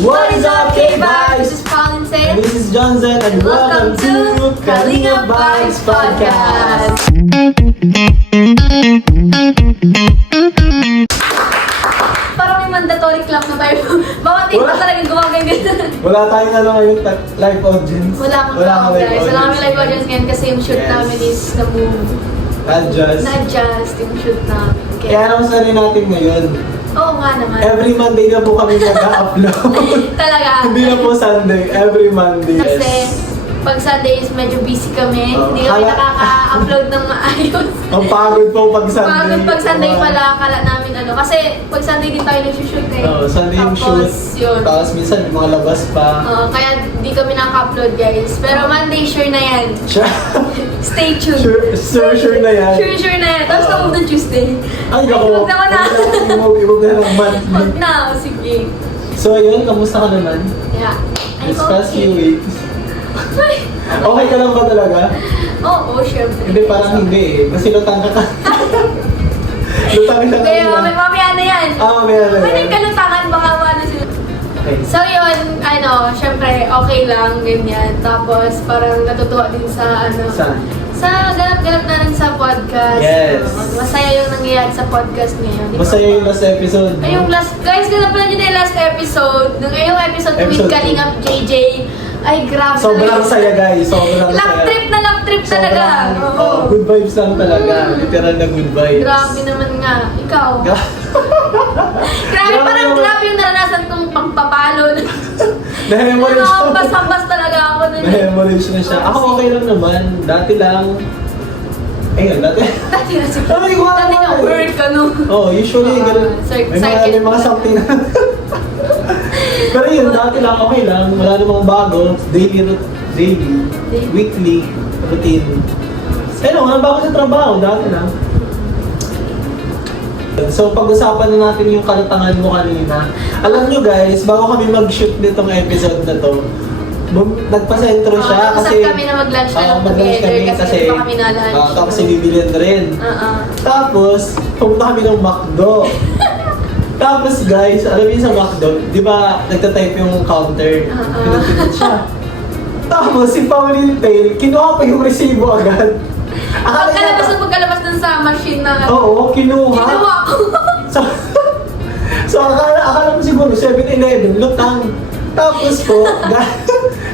What is up, K-Vibes? This is Colin And this is Johnson, and welcome to Kalinga Vibes Podcast. Parang may mandatory clap na tayo. Bawat dito Wala. talagang gumaganyan. Wala tayong ngayon live audience. Wala kang guys. Wala kami live audience ngayon kasi yung shoot Yes. namin is the move. Adjust. Na-adjust yung shoot namin. Kaya anong sanay natin ngayon? Oo nga naman. Every Monday na po kami nag-upload. Talaga. Hindi na po Sunday, every Monday. Kasi Yes. pag Sunday is medyo busy kami. Oh, Hindi kami kala- nakaka-upload ng maayos. Ang pagod po pag Sunday. Pagod pag Sunday pala, akala namin ano. Kasi pag Sunday din tayo nag-shoot eh. Oo, Sunday yung Tapos, shoot. yun. Tapos minsan may mga labas pa. Kaya di kami nakaka-upload guys. Pero Monday, sure na yan. Stay tuned. Sure na yan. Sure na yan. Tapos na ng Tuesday. Ay, ako. Huwag naman na. Ibog na lang monthly. Huwag na. Sige. So yun, kamusta ka naman? Yeah. This past few weeks. Okay ka lang ba talaga? Oo, syempre. Hindi, parang hindi eh. Kasi lutang ka. Lutang ka Hindi, kanina. mamaya na yan. May ano Pwede yan. kalutangan, baka ano sila. Okay. So yun, syempre, okay lang, ganyan. Tapos parang natutuwa din sa Saan? sa ganap-ganap na rin sa podcast. Yes. Masaya yung nangyayari sa podcast ngayon. Di ba? Masaya yung last episode. Ay, yung last, guys, ganapan nyo na yung last episode. Yung episode with Episode Kalingap JJ. Ay, grabe. Sobrang talaga. saya guys. Sobrang saya. Lap trip talaga. Sobrang, Oo. good vibes lang talaga. Literal na good vibes. Grabe naman nga. Ikaw. Gra- Grabe, parang naman. grabe yung naranasan kong pagpapalo. Na-hemorrhage na. Bas-bas talaga ako nun. Na-hemorrhage na siya. Ako okay lang naman. Dati lang. Ayun, dati. Dati na siya. Ay, ko Dati na word ka, no? Oh, usually, ganun. May mga something na. Pero yun, dati lang, okay lang. Wala namang bago. Daily, weekly, routine. Pero nga, bago sa trabaho, dati lang. So, pag-usapan na natin yung kalutangan mo kanina. Alam nyo guys, bago kami mag-shoot nitong episode na to, nagpa-sentro siya kasi... Nag-usap kami na mag-lunch na lang mag-lunch together kami kasi hindi pa kami na-lunch. tapos si Bibilian rin. Tapos, pumunta kami ng McDo. Tapos guys, alam niyo sa McDo, di ba nagtatype yung counter? Pinagpinit siya. Tapos si Pauline Tail, kinuha pa yung resibo agad. Pagkalabas dun sa machine na Oo, kinuha. Kinuha ko. So akala mo siguro 7-Eleven, lutang. Tapos po,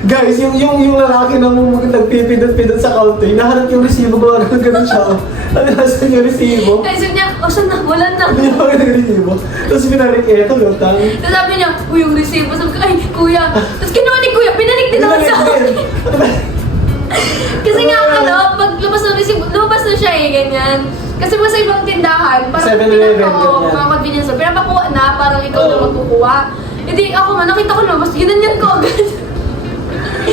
guys, yung lalaki na nagpipindot-pindot sa counter, hinahanap yung resibo ko, ganun siya. Nasan yung resibo? Kaya sabi niya, saan na? Wala na. Hindi ako yung resibo. Tapos binalik eto, lutang. Tapos sabi niya, yung resibo. Sabi ko, ay, kuya. Tapos kinuha ni kuya, binalik din naman sa akin. Kasi nga, pag lumabas ng resibo, lumabas na siya ganyan. Kasi mo sa ibang tindahan, parang 7-Eleven, ganyan. mga convenience store, pinapakuha na, parang ikaw na magkukuha. Hindi, ako man, nakita ko lumabas, ginanyan ko agad.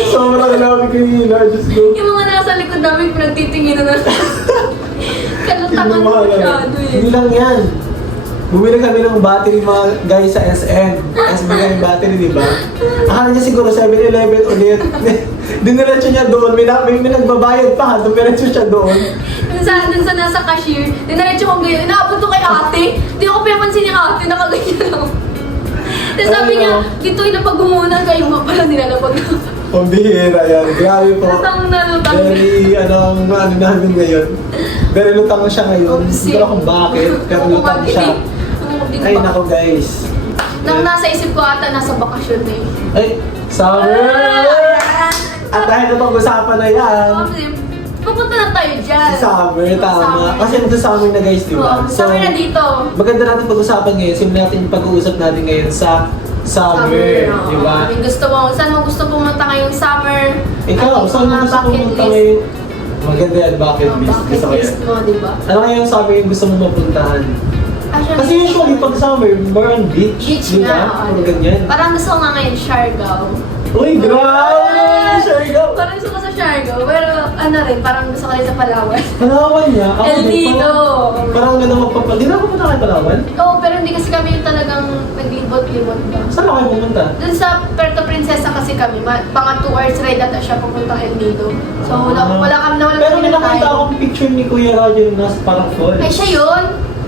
Sobrang namin kanina, just go. Yung mga nasa likod namin, pinagtitingin na kalutangan mo masyado Hindi lang yan. Bumili kami ng battery mga guys sa SM. SM yung battery, di ba? Akala niya siguro 7-Eleven ulit. Diniretso niya doon. May nagbabayad pa. Dumiretso siya doon. Dun sa nasa cashier, dinaretso ko ganyan, inaabot ko kay ate. Hindi ako pinapansin ni ate, nakaganyan ako. Tapos sabi niya, dito inapag-umunan kayo mo pala nilalapag na. Pambihira yan. Grabe po. Lutang na lutang. Very, ano namin ngayon. Very lutang siya ngayon. Hindi Obscene. ko alam kung bakit, pero lutang siya. Ay, nako guys. Nang nasa isip ko ata, nasa bakasyon eh. Ay, summer! At dahil na pag-usapan na yan, Pupunta na tayo dyan. sa summer, tama. Kasi nagsa-summer na guys, di ba? Summer na dito. Maganda natin pag-usapan ngayon. Simulan natin yung pag-uusap natin ngayon sa summer, oo. di ba? Saan mo gusto pumunta ngayong summer? Ikaw, Ano saan mo mga gusto bucket pumunta list? ngayon? Maganda yan, bucket list. Bucket Gusto ko yan. list mo, di ba? Ano kaya yung summer yung gusto mo mapuntahan? Actually, Kasi usually pag summer, more on beach, beach di na. ba? Mga ganyan. Parang gusto ko nga ngayon, Siargao. Uy, grabe! Siargao! Parang gusto ko sa Siargao, pero parang gusto ko rin sa Palawan. Palawan niya? Ako El din, Nido. Parang ganda magpapal. Di na ako punta kay Palawan? Oo, pero hindi kasi kami yung talagang naglibot-libot ba. Saan ako kayo pumunta? Dun sa Puerto Princesa kasi kami, pang 2 hours ride ata siya papuntang El Nido. So wala kami na Pero may nakita akong picture ni Kuya Roger na nasa parang falls. Ay, siya yun.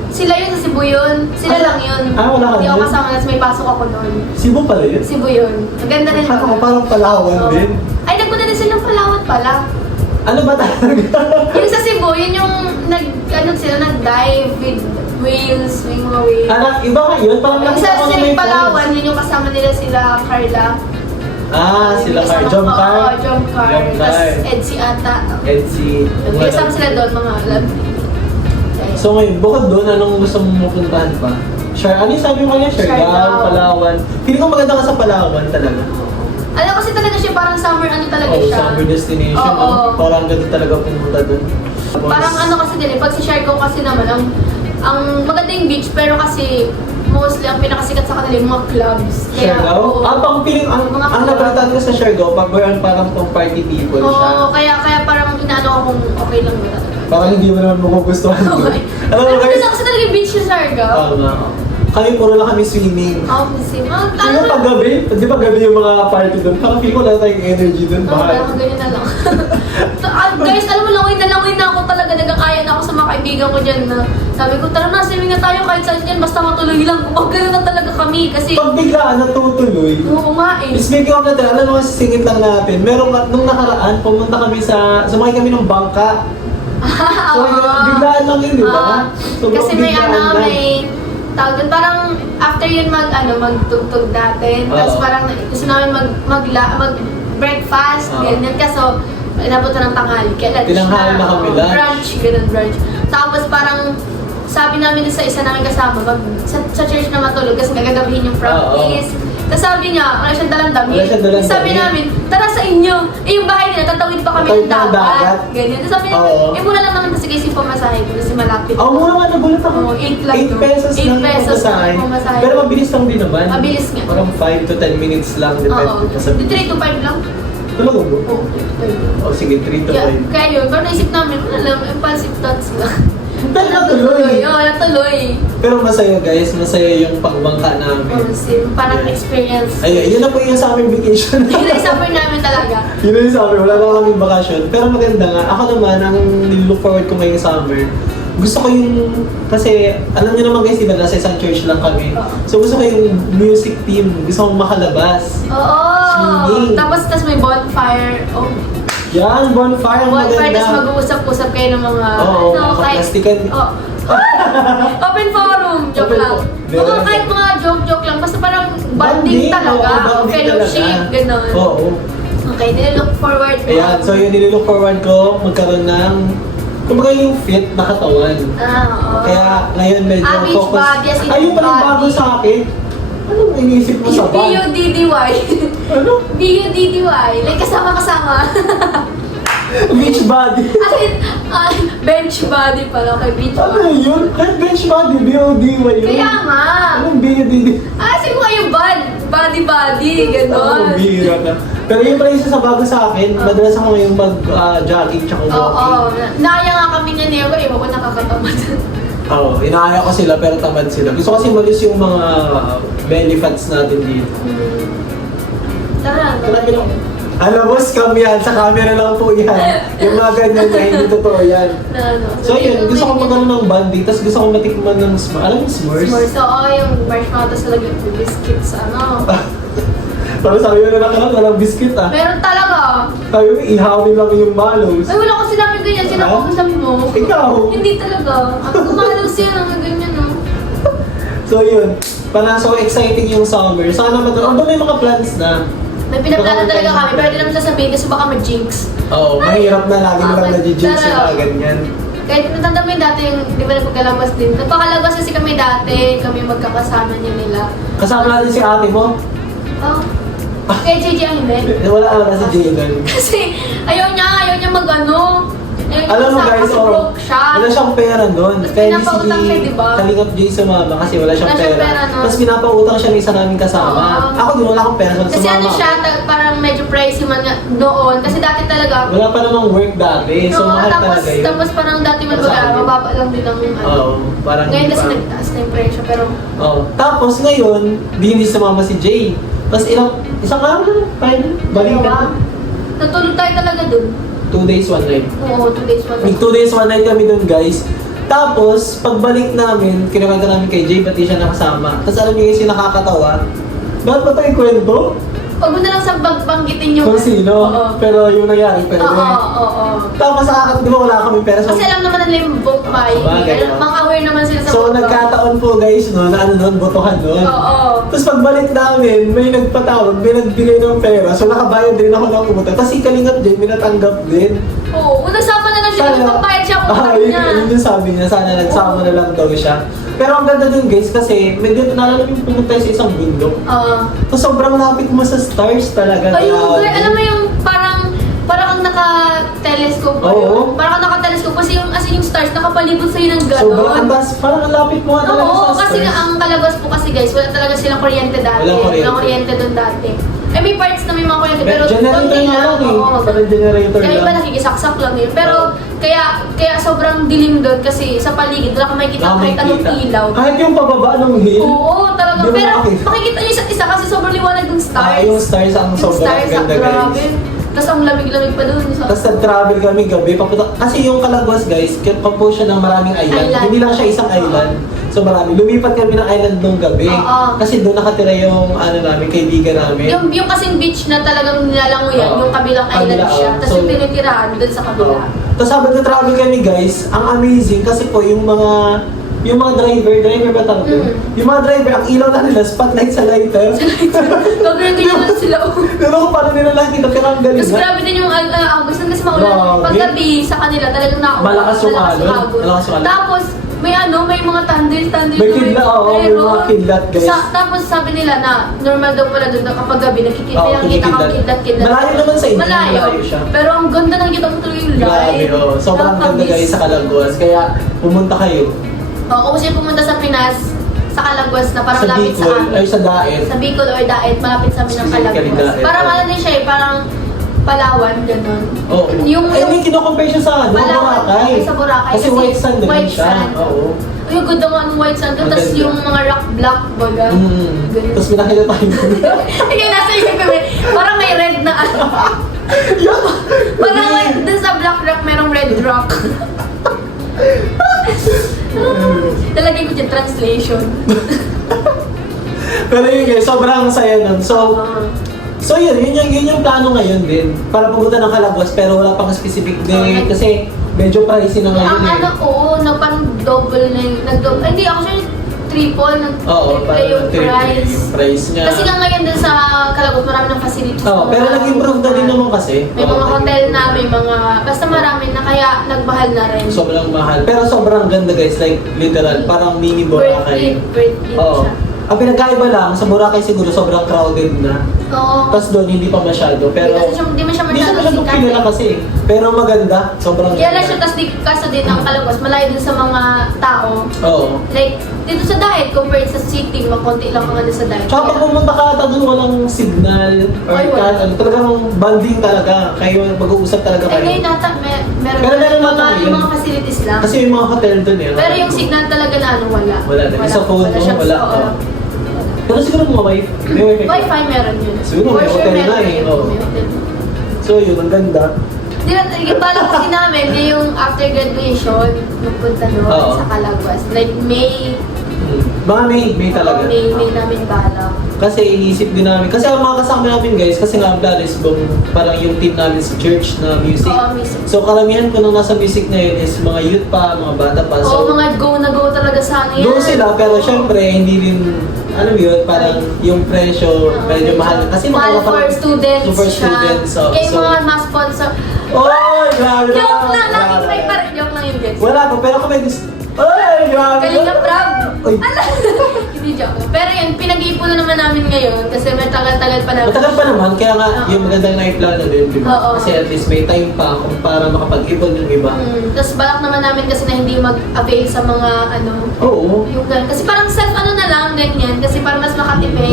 Sila yun sa Cebu yun. Sila lang yun. Wala ka Hindi ako din? kasama, tapos may pasok ako doon. Cebu pala yun? Cebu yun. Maganda rin. Akala ko parang Palawan Oo. din. Ay, nagpunta din silang Palawan pala. Ano ba talaga? Yung sa Cebu, yun yung nag-dive with whales, may mga whales. Anak, iba nga yun? Parang Yung nakita ko sa na may Palawan, points. yun yung kasama nila sila Carla. Sila Car. Kasama- Jump car? Oo, Jump car. Jump car. Tapos Edsy ata. Edsy. May kasama sila doon, mga lovely. So ngayon, bukod doon, anong gusto mong mapuntahan pa? Ano yung sabi mo kanya? Siargao, Siargao. Palawan. Feeling ko maganda ka sa Palawan talaga. Alam kasi talaga siya, parang summer ano talaga Oh, siya. summer destination. Oo. No? Parang ganda talaga pumunta doon. Parang ano kasi din, pag si Siargao kasi naman, ang maganda yung beach, pero kasi mostly ang pinakasikat sa kanila yung mga clubs. Siargao? oo. Pang feeling, ang Mga nabalitaan ko sa Siargao, parang pang party people siya. Oo, kaya parang inaano ko kung okay lang ba talaga. Parang hindi mo naman magugustuhan doon. Okay. Alam mo Pero guys? kasi talaga yung beach sa Siargao. Tama. Kami puro lang kami swimming. Kasi, Feeling ko pag gabi, di ba gabi yung mga party doon? Parang feeling ko wala tayong energy doon. Wala akong ganyan na lang. Guys, alam mo, langoy na ako talaga. Nagkakaya na ako sa mga kaibigan ko dyan na sabi ko, tara na, swimming na tayo kahit saan dyan, basta matuloy lang. Gumagano na talaga kami kasi... Pag biglaan natutuloy, Oo nga eh. speaking of that, alam mo, singit lang natin. Meron nung nakaraan, pumunta kami sumakay kami ng bangka. So, biglaan lang yun, di ba? Sobrang Kasi may biglaan lang. may tawag doon, parang after yun magtugtog natin. Tapos Oo. parang gusto namin mag-breakfast, Oo. ganyan. Kaso, inabot na ng tanghali. Kaya lunch Tinanghali na kami, lunch. Brunch, ganun, brunch. Tapos parang, sabi namin dun sa isa namin kasama, sa church na matulog kasi gagagabihin yung practice. Tapos sabi niya, wala siyang dalang damit. Wala siyang dalang Sabi damit. namin, tara sa inyo. Yung bahay nila, tatawid pa kami Tatawid ng pa ng dagat. dagat. Ganyan. Tapos sabi namin, Oo. mura lang naman kasi kasi pamasahe ko kasi malapit. Ang mura nga nagulat ako. Oo, 8 lang 8 yun. pesos 8 lang pesos pamasahe. lang pamasahe. Pero mabilis lang din naman. Mabilis nga. Parang 5 to 10 minutes lang. Oo. Depende sa Di 3 to 5 lang. Talaga ba? Oo, 3 to 5. Sige, 3 to 5. Yeah, kaya yun, parang naisip namin, wala lang, impulsive thoughts lang. Pero natuloy. Oo, natuloy. Pero masaya guys, masaya yung pagbangka namin. Parang Yeah. experience. Ayun, yun na po yung sa aming vacation. Yun ang summer namin talaga. Yun na yung summer, wala na kaming bakasyon. Pero maganda nga, ako naman, ang nilook forward ko ngayong summer, gusto ko yung, kasi alam niyo naman guys, diba, nasa isang church lang kami. Oo. So gusto ko yung music team, gusto kong makalabas. Oo. Swimming. Tapos may bonfire. Oh. Yan, bonfire, ang Bonfire, tapos maganda. mag-uusap-usap kayo ng mga... Oo, kahit... plastikan. Oh. Open forum, joke Open lang. forum. Mga kahit mga joke-joke lang, basta parang Bonding, bonding talaga. oo, bonding Fellowship, talaga. gano'n. Oo. Okay, look forward mo. Ayan, so yun nililook forward ko, magkaroon ng, kumbaga yung fit na katawan. Oo. Kaya ngayon medyo Beach focus. body, as in Ayun pala yung bago body. sa akin. Anong inisip mo sa band? B-U-D-D-Y. Ano? B-U-D-D-Y. Like kasama-kasama. Beach body. As in, bench body pala. Okay, beach Ano body. yun? Kahit beach body, B-O-D-Y yun. Kaya nga. Anong B-O-D-D? Kasi mo yung body, Ako, gano'n. bihira na. Pero yun pala yung isa sa bago sa akin. Madalas ako ngayon mag-jogging tsaka Oo, walking. naya nga kami niya niyo. Iba ko nakakatamad. Oo, inaaya ko sila pero tamad sila. Gusto kasi malis yung mga belly fats natin dito. Tara, Marami lang. Alam mo, scam yan. Sa camera lang po yan. Yung mga ganyan na hindi totoo yan. So yun, gusto ko magano ng bandi, tapos gusto ko matikman ng s'mores. Alam mo yung s'mores? S'mores, oo, yung marshmallow, tapos lagyan ko biscuits, ano. Pero sabi mo na lang, walang biscuit ah. Meron talaga. Sabi mo, ihawin lang yung malos. Ay, wala ko sinabi ganyan. Sinabi ko sabi mo. Ikaw. Hindi talaga. Ang kumalos yan, ang ganyan, no. So yun, parang so exciting yung summer. Sana matulog. Although may mga plans na. May pinaplano talaga kami, pero hindi naman sasabihin kasi baka ma-jinx. Oo, mahirap na lagi nilang nag-jinx yung mga ganyan. Kahit natanda mo yung dati yung, di ba napagkalabas din. Nagpakalabas kasi kami dati, kami magkakasama niya nila. Kasama natin si ate mo. Oh. Kaya JJ ang hindi. Wala na si Jayden. Kasi ayaw niya mag-ano. Alam mo guys, kasi oh, broke siya. wala siyang pera nun. Tapos Kaya di pinapautang siya, di ba? Kalingap Jay sumama kasi wala siyang Wala siyang pera. pera nun. Tapos pinapautang siya ng isa namin kasama. Oo. Ako din wala akong pera. So Kasi ano siya, parang medyo pricey man nga noon. Kasi dati talaga. Wala pa namang work dati. So Oo, mahal tapos, talaga yun. tapos parang dati man Para sa akin. mababa lang din ang ano. Oo, parang Ngayon hindi kasi pa. nagtaas na yung presyo, pero Oh. Tapos ngayon, hindi sumama si Jay. Tapos isang araw na, fine. Balikan na. natulog tayo talaga dun. 2 days, 1 night. Oo, 2 days, 1 May 2 days, 1 night kami dun guys. Tapos, pagbalik namin, kinakanta namin kay Jay, pati siya nakasama. Tapos alam niyo guys yung nakakatawa, bakit ba tayo kwento? Huwag mo na lang sa banggitin yung... Kung sino, Oo. pero yung nangyari pwede. Oo. Tapos di ba wala kami pera? So, Kasi alam naman nila yung vote buying. Sabagay, no? Mga-aware naman sila sa so vote buying. nagkataon po guys no, na ano nun, botohan nun. Oo. Tapos pagbalik namin, may nagpatawag, may nagbigay ng pera. So nakabayad din ako ng umutan. Tapos si Kalingap din, may natanggap din. Oo. Unasapan na lang siya kung magbayad siya kung niya. Yun yung sabi niya, sana nagsama na lang daw siya. Pero ang ganda dun guys kasi, may dito naalala yung pumunta tayo sa isang bundok. Tapos sobrang lapit mo sa stars talaga. Ayun, grabe. alam mo yung parang kang naka-telescope ba Oo. yun? Parang kang naka-telescope kasi yung stars nakapalibot sa'yo ng gano'n. Sobrang antas, parang ang lapit mo nga talaga Oo, sa kasi stars. ang Kalabas po kasi guys, wala talaga silang kuryente dati. Walang kuryente. Walang kuryente doon dati. Ay, may parts na may mga kuryente, pero Generator konti nga lang eh. Oo. Parang generator Kaya iba lang. nakikisaksak lang yun. Pero kaya sobrang dilim doon kasi sa paligid, wala ka makikita kahit anong ilaw. Kahit yung pababa ng hill. Oo, talaga. Di mo Pero makikita. makikita niyo isa't isa kasi sobrang liwanag ng stars. Yung stars ang Yung sobrang stars, ganda grabe. guys. Tapos ang lamig-lamig pa doon. Tapos nag-travel kami gabi, papunta. Kasi yung Calaguas guys, composed siya ng maraming island. Island. Hindi lang siya isang island. So marami. Lumipat kami ng island nung gabi. Oo. Kasi doon nakatira yung kaibigan namin. Yung kasing beach na talagang nilalangoyan, Oo. yung kabilang island Kabila, siya. oo. Tapos So, yung tinitirahan doon sa kabila. Tapos habang nag-travel kami guys, ang amazing kasi po yung mga driver ba tawag doon? Yung mga driver, ang ilaw na nila, spotlight sa lighter. Gagawin naman sila. Pero kung paano nila lang kita, pero ang galing Tapos na. grabe din yung August kasi maulan. Grabe. Paggabi sa kanila talagang naulan. Malakas yung alon. hagod. Malakas yung alon. Tapos may mga thunder. May kidlat, oo, may mga kidlat, guys. Tapos sabi nila na normal daw pala doon na kapag gabi nakikita Oo, yung kita kang kinikidlat. kidlat. Malayo naman sa inyo, malayo siya. Pero ang ganda ng kita mo tuloy yung Grabe, light. oh. Sobrang ganda guys sa Calaguas. Kaya pumunta kayo Oo, kasi pumunta sa Pinas, sa Calaguas na parang sa lapit sa Bicol, amin. ay sa Daet. Sa Bicol or Daet, malapit sa amin ng Specifically Calaguas. Daet, Parang oh. ano din siya eh, parang Palawan, gano'n. Oo. Ay, may kino-compare siya sa Palawan, Boracay. sa Boracay. Kasi white sand rin white siya. sand. Oo. Ay, ang ganda nga ng white sand doon. Ang Tapos ganda. yung mga rock block, baga. Ganun. Tapos pinakita tayo doon. Ay, nasa isip ko, parang may red na ano. Parang dun sa black rock, merong red rock. Talagay ko dyan, translation. Pero yun guys, sobrang saya nun. So yun yung plano ngayon din. Para pumunta ng Calaguas pero wala pang specific day. Okay. Kasi medyo pricey na ngayon Ang ano, oo, parang double na yung, nag-double, hindi, actually, triple Oo, yung triple price. yung price niya. Kasi nga ngayon din sa Calaguas, marami ng facilities. Oo, pero nag-improve na din naman kasi. May Oo, mga hotel na, nag-improve. may mga, basta marami na, kaya nagmahal na rin. Sobrang mahal. Pero sobrang ganda guys, like literal, parang mini Boracay. Worth it Oo. siya. Ang pinagkaiba lang, sa Boracay siguro sobrang crowded na. Oo. Tapos doon hindi pa masyado. Pero Hindi mo siya hindi siya masyadong masyadong kilala kasi. Pero maganda, sobrang Kaya lang ganda. siya, tas di kaso din ang Calaguas, malayo din sa mga tao. Oo. Like, dito sa Daet, compared sa city, makonti lang ang ano sa Daet. Tsaka pag pumunta ka ata doon, walang signal or Ay, wala. talagang banding talaga. Kayo mag-uusap talaga Eh, ngayon kayo. nata, meron Pero meron mga, nata yung yun. mga facilities lang. Kasi yung mga hotel doon eh. Pero yung signal talaga na ano, wala. Wala din. Sa phone mo, siya, wala. oo. Oo. Pero siguro mga wifi. May wifi. Wi-Fi meron yun. Siguro may For sure hotel na meron eh, yun. oo. May hotel. So yun, ang ganda. Di ba, yung balak kasi namin, yung after graduation, magpunta doon Oo. sa Calaguas. Like May, Mga May talaga. May namin balak. Kasi iniisip din namin. Kasi ang mga kasama namin guys, kasi nga plan is parang yung team namin sa church na music. Oo, music. So karamihan ko nung nasa music na yun is mga youth pa, mga bata pa. Oo, So mga go na go talaga sa akin. doon sila, pero syempre hindi din, alam mo yun, parang yung presyo medyo mahal. Kasi mahal mga for students for siya. students. Kaya yung mga mas sponsor. Oh, grabe Joke lang, grabe. lagi may parang joke lang yun guys. Wala ko, pero kung may gusto. Ay, grabe. Kalinga proud. Uy. Ala, hindi joke lang. Pero yun, pinag-iipunan naman namin ngayon kasi may tagal-tagal pa namin. Matagal pa naman, kaya nga Oo. yung magandang naiplano din, di ba? Oo. Kasi at least may time pa kung para makapag-ipon yung iba. Tapos balak naman namin kasi na hindi mag-avail sa mga ano, Oo. yung ganun. Kasi parang self ano na lang, ganyan. Kasi parang mas makatipid.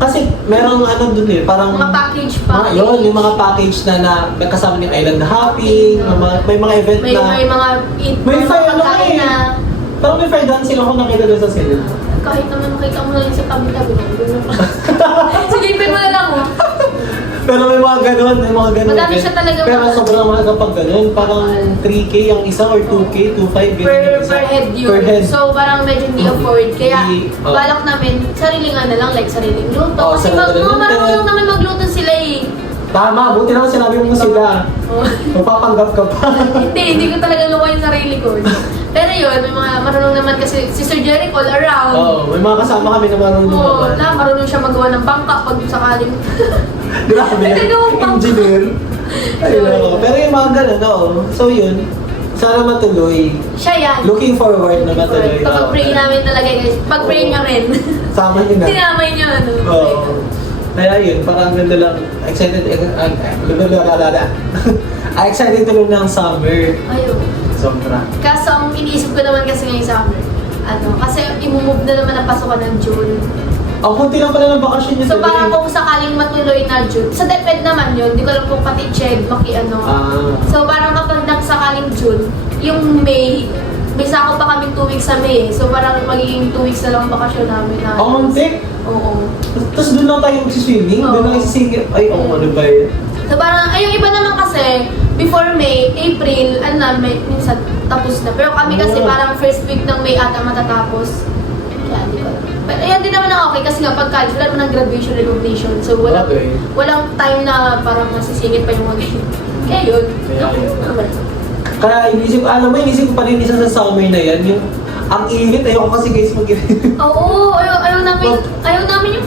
Kasi merong ano dun eh, parang Mga package pa. yun, yung mga package na may kasama ng island hopping, may mga event May na mga eat, may fire ano pagkain eh. na. Parang may fire dancing ako nakita doon sa sila. Kahit naman nakita mo na lang sa tabi-tabi. Sige, ipin mo na lang oh. Pero may mga ganun, may mga ganun. Madami siya talaga Pero mga- sobrang mahal kapag ganun. Parang 3K ang isa or 2K, 2.5 ganun Per, yung isa. per head yun. Per head. So parang medyo hindi afford. Kaya Oh. balak namin, sariling ano lang, like sariling luto. Oh, Kasi sariling luto. marunong naman magluto sila eh. Tama, buti naman sinabi mo sila. Oh. Mapapanggap ka pa. hindi ko talaga luwa yung sarili ko. Pero yun, may mga marunong naman kasi si Sir Jeric all around. Oo, may mga kasama kami na marunong Oo, naman. marunong siya magawa ng bangka pag sakaling. Grabe, Nagagawang pang- engineer. Ayun Sorry. ako. Pero yung mga ganun, oo. So yun, sana matuloy. Siya yan. Looking forward na matuloy. Kapag pray namin talaga guys, pag-pray niya rin. Sama niyo na. Sinamay niya ano. Oo. Kaya yun, parang ganda lang. Excited, excited tuloy ng summer. Ayun. Sobra. Kaso ang iniisip ko naman kasi ngayong summer, kasi imumove na naman ang pasukan ng June. Ang kunti lang pala ng bakasyon niya. So parang kung sakaling matuloy na June, sa DepEd naman yun, di ko alam kung pati Ched, So parang kapag nagsakaling June, yung May, may sako pa kami 2 weeks sa May eh. So parang magiging 2 weeks na lang ang bakasyon namin na. Ang muntik. Oo. Tapos doon lang tayo magsiswimming. Oo. Doon lang isisingit. Ay, ano ba yun? So parang, yung iba naman kasi, before May, April, May, minsan tapos na. Pero kami kasi Oo. parang first week ng May ata matatapos. Kaya hindi ko alam. Pero ayan din naman ang okay kasi nga pag college, wala naman ng graduation recognition. So walang, Okay. walang time na parang masisingit pa yung mga ganyan. Kaya yun. Kaya yun. Naman. Kaya inisip, alam mo, inisip ko pa rin isa sa summer na yan, yung ang init, ayoko kasi guys Oo, ayaw namin yung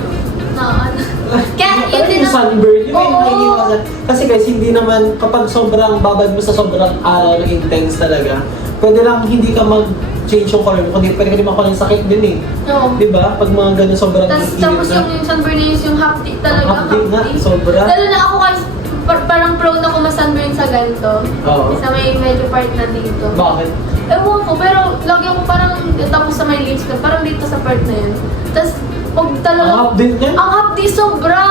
kaya yun din yung sunburn, yun yung Oo. naiiwasan. Kasi guys, hindi naman, kapag sobrang babad mo sa sobrang araw na intense talaga, pwede lang hindi ka mag-change yung color mo, kundi pwede ka din makuha ng sakit din eh. Oo. Di ba? Pag mga ganun sobrang Tapos yung sunburn na yung haptic talaga. Haptic nga, sobra. Lalo na ako guys, parang prone ako ma-sunburn sa ganito. Oo. Sa may medyo part na dito. Bakit? Ewan ko, pero lagi ako parang tapos sa may lips ko, parang dito sa part na yun. Tapos, pag talaga... Ang update niya? Ang hapdi sobra!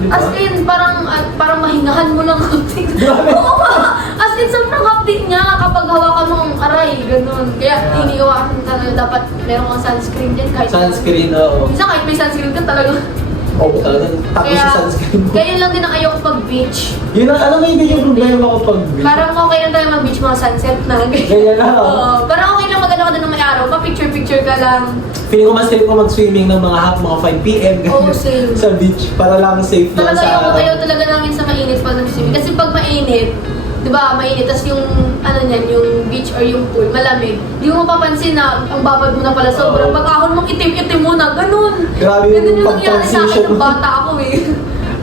Diba? As in, parang mahingahan mo ng hapdi. Grabe. Oo nga! As in, sobrang hapdi niya kapag hawakan mo ang aray, ganun. Kaya, Yeah. hinihawakan talaga dapat meron kang sunscreen din kahit... Sunscreen, oo. Minsan kahit may sunscreen ka talaga. Oo, talagang tago sa sunscreen mo. Kaya yun lang din ang ayoko pag-beach. Yun ang, alam mo, hindi yung problema ko pag Parang okay lang tayo mag-beach mga sunset na. Ganyan na, oo. Oo. Parang okay lang mag-ano ka din ng may araw. Pa-picture-picture ka lang. Feeling ko mas safe ko mag-swimming ng mga 5 p.m. Oo, same. sa beach para lang safe lang Talaga sa yung ayaw talaga namin sa mainit pag nag-swimming. Kasi pag mainit, di ba, mainit, tas yung, yung beach or yung pool, malamig, di mo mapapansin na ang babad mo na pala sobrang. Oo. Pag-ahon mong itim-itim mo na, ganun. Grabe yung Ganun yung nangyari sa akin pag-transition. nung bata ako eh.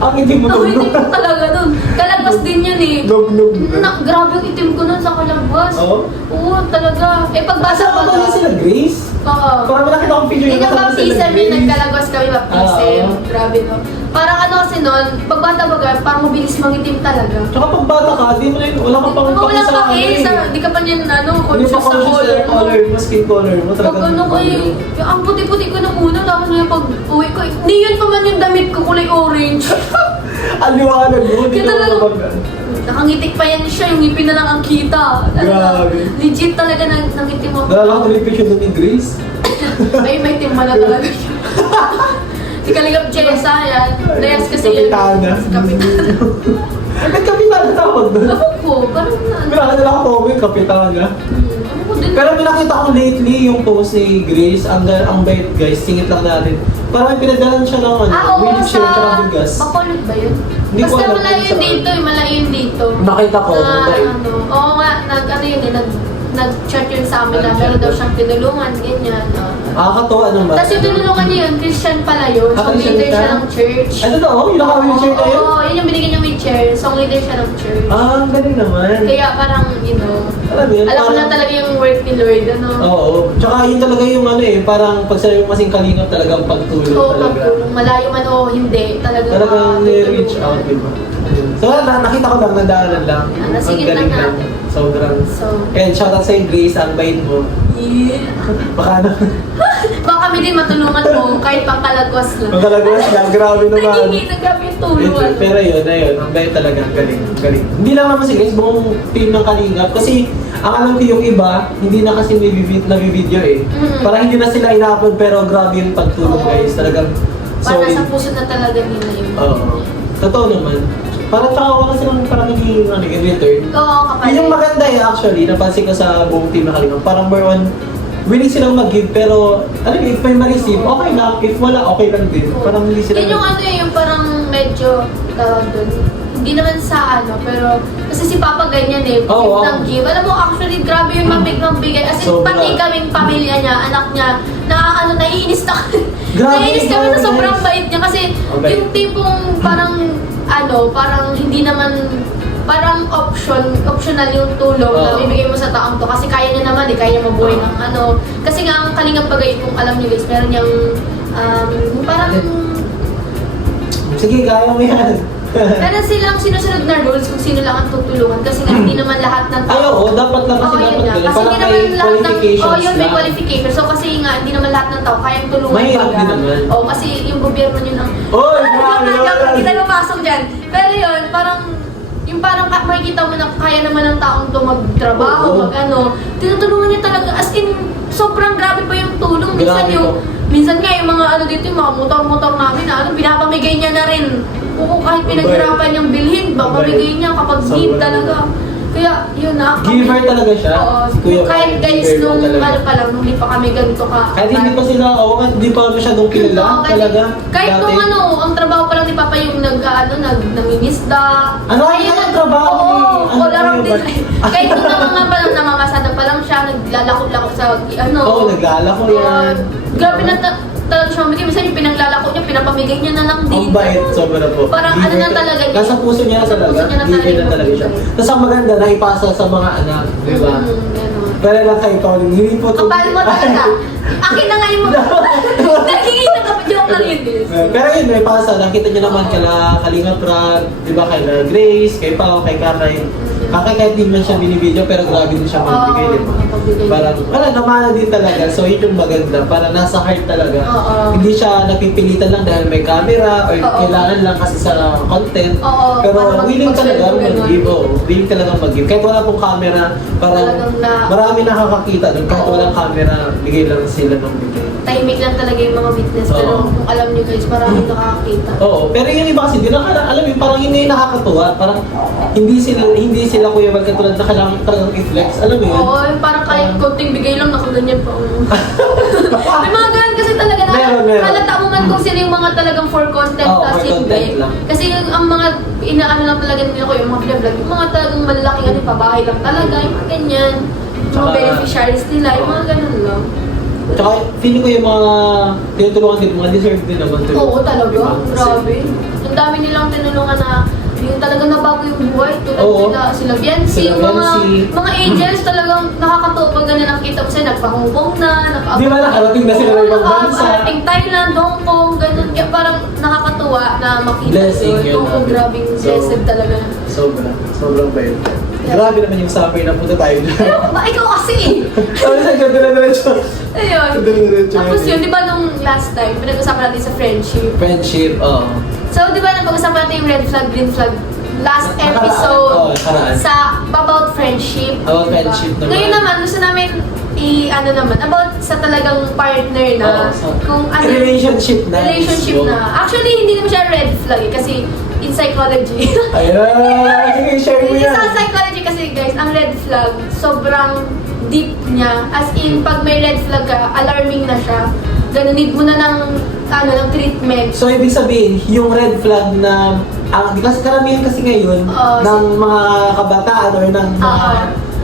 Ang itim mo Ako doon. itim ko talaga nun. Kalabas din yun eh. Nug-nug. Grabe yung itim ko nun sa kalabas. Oo? Oo, talaga. Eh, pagbasa Kasama pa ba niya sila Grace? Oo. Parang nakita akong picture Yung kasama baptism sila yun, Grace. nagkalagwas kami baptism. Oo. Grabe no. Parang ano kasi nun, pag bata baga, parang mabilis mangitim talaga. Tsaka pag bata ka, di mo rin, wala kang pang Wala sa pa ano eh. di ka pa niyan Hindi conscious pa sa conscious color sa mo. color mo, skin color mo. Pag Talagang ano ko eh, yung ang puti-puti ko nung una, tapos ngayon pag uwi ko, hindi yun pa man yung damit ko, kulay orange. Ang liwanag mo, hindi Kaya ka talaga- makapag... Nakangitik pa yan siya, yung ngipin na lang ang kita. Talaga, Grabe. legit talaga nangitim ako. Nalala ko tuloy picture doon ni Grace. May timba na talaga siya. Si Kaligap Chesa, yan. Layas kasi yan. Kapitana. Kapitana. Ba't kapitana tawag doon? Ewan ko, parang na. Pinakita lang ako comment, kapitana. Ano ko din. Pero may nakita ko lately yung post ni Grace, ang bait guys, singit lang natin. Parang may pinadalan siya ng Oo, wheelchair sa... tsaka bigas. Bacolod ba yun? Hindi ko Basta alam malayo kung yun saan. dito, malayo yun dito. Nakita ko. Na, like, oo nga, ano yun eh, nag-chat yun sa amin na meron daw siyang tinulungan, ganyan. Nakakatawa naman. Tapos yung tinulungan niya yun, Christian pala yun. Ah, Song Christian leader siya siya? ng church. Ano to? Yung naka-wheelchair na yun? Oo, yun yung binigyan niya wheelchair. Song leader siya ng church. Ah, ang galing naman. Kaya parang, Alam mo yun, alam ko na parang- talaga yung work ni Lord, ano. Oo. Tsaka yun talaga yung ano eh, parang pag sabi mo kasing kalingap talagang pagtulong Oo, talaga. malayo man o hindi, talagang Talagang reach out, di ba? So, nakita ko lang, nadaanan lang. Ah, nasigit lang natin. Sobrang. So, And shoutout sa'yo, Grace, ang bait mo. yeah. Baka na, Baka kami din matulungan mo kahit pang kalagwas lang. magkalagwas lang, grabe naman. Nagiging, grabe yung tulungan. Pero yun, ang bait talaga, ang galing, ang galing. Hindi lang naman si Grace, buong team ng Kalingap. Kasi, ang alam ko yung iba, hindi na kasi nabibideo eh. Mm. Parang hindi na sila ina-upload, pero grabe yung pagtulong Oo. guys. Talagang Para solid. sa puso na talaga nila yun. Oo. Totoo naman. Parang takawa kasi ng parang in return. Oo, kapal. Yun yung maganda actually, napansin ko sa buong team na Kalingap. Parang more on, willing silang mag-give, pero alam mo, if may ma-receive, okay lang. If wala, okay lang din. Parang hindi sila... Yun yung yung parang medyo, doon. Hindi naman sa pero kasi si Papa ganyan give ng give. Alam mo, actually, grabe yung magbigay. As in, pati kaming pamilya niya, anak niya, naiinis na naiinis kami sa sobrang bait niya. Kasi yung tipong parang, parang hindi naman, parang optional yung tulong na bibigay mo sa taong to. Kasi kaya niya naman, kaya niya mabuhay ng Kasi nga, ang Kalingap Bagay, kung alam niyo guys, meron niyang, parang... Sige, kaya mo yan. Meron silang sinusunod na rules kung sino lang ang tutulungan kasi nga hindi naman lahat ng tao. Dapat lang kasi dapat yun. Kasi hindi naman lahat ng yun may qualifications. So kasi nga hindi naman lahat ng tao kayang tulungan. Mahirap din naman. Kasi yung gobyerno yun ang hindi na papasok dyan. Pero yun, parang yung parang makikita mo na kaya naman ng taong to magtrabaho, tinutulungan niya talaga. As in, sobrang grabe pa yung tulong. Minsan nga yung mga dito, yung mga motor-motor namin pinapamigay niya na rin. Kahit pinaghirapan niyang bilhin, mamamigay niya kapag need talaga. Kaya yun giver talaga siya. Kahit guys, nung pa lang, nung hindi pa kami ganito ka. Kahit hindi pa sila, hindi pa masyadong kilala talaga. Kahit nung ang trabaho pa lang ni Papa yung nangingisda. Kaya ang trabaho ni? Larang din. Kahit nung pa lang, namamasada pa lang siya, naglalako-lako sa naglalako yan. Grabe na talaga siya mamigay. Minsan yung pinaglalako niya, pinapamigay niya na lang din. Ang bait, sobra po. Parang na talaga niya. Nasa puso niya talaga. Giver na talaga siya. Tapos ang maganda, naipasa sa mga anak, di ba? Pero lang kay Tony, hindi po ito. Kapal mo talaga. Akin na ngayon mo. Nagiging joke lang yun. Pero yun, may pasa. Nakita niyo naman kala Kalingap Rag, di ba? Kay Grace, kay Pao, kay Kakay. Kakay kahit di man siya binibideo, pero grabe din siya magbigay, di ba? Parang, namana din talaga. So yun yung maganda. Parang nasa heart talaga. Hindi siya napipilitan lang dahil may camera or kailangan lang kasi sa content. Pero willing talaga mag-give. Willing talaga mag-give. Kahit wala pong camera, parang marami nakakakita doon. Kahit walang camera, bigay lang sila ng bigay. Tahimik lang talaga yung mga witness. Pero kung alam nyo guys, maraming nakakakita. Pero yung iba kasi, alam mo, parang hindi nakakatuwa. Parang hindi sila Kuya Val katulad na kailangan talagang i-flex. Alam mo yun? Parang kahit konting bigay lang, nakaganyan pa. May mga ganun kasi talaga na halata mo man kung sino yung mga talagang for content kasi ang mga inaano lang talaga nila ko yung mga vlog, yung mga talagang malalaking pabahay lang talaga, yung mga ganyan. Yung mga beneficiaries nila, yung mga ganun lang. Tsaka feeling ko yung mga tinutulungan din, mga deserve din naman. Oo talaga, grabe. Ang dami nilang tinulungan na yung talagang nabago yung buhay, tulad sila Biancy, yung mga angels talagang nakakatuwa pag ganun nakita mo sila, nagpa-Hongkong na, di ba nakarating na sila ng ibang bansa? Nakarating Thailand, Hong Kong, ganun. Kaya parang nakakatuwa na makita blessing yun. Grabing blessed talaga. Sobrang bait. Grabe naman yung summer na punta tayo dyan. Pero ikaw kasi Sabi sa ganda na diretso. Ayun. Tapos yun, di ba nung last time, pinag-usapan natin sa friendship. So, di ba napag-usapan natin yung red flag, green flag last episode sa about friendship. About friendship naman. Ngayon naman, gusto namin about sa talagang partner na kung ano relationship na. Actually, hindi naman siya red flag kasi in psychology. Ayun, share mo yan. Sa psychology kasi guys, ang red flag, sobrang deep niya. As in, pag may red flag ka, alarming na siya. Ganun, need mo na ng treatment. So, ibig sabihin, yung red flag na, kasi karamihan kasi ngayon, ng mga kabataan or ng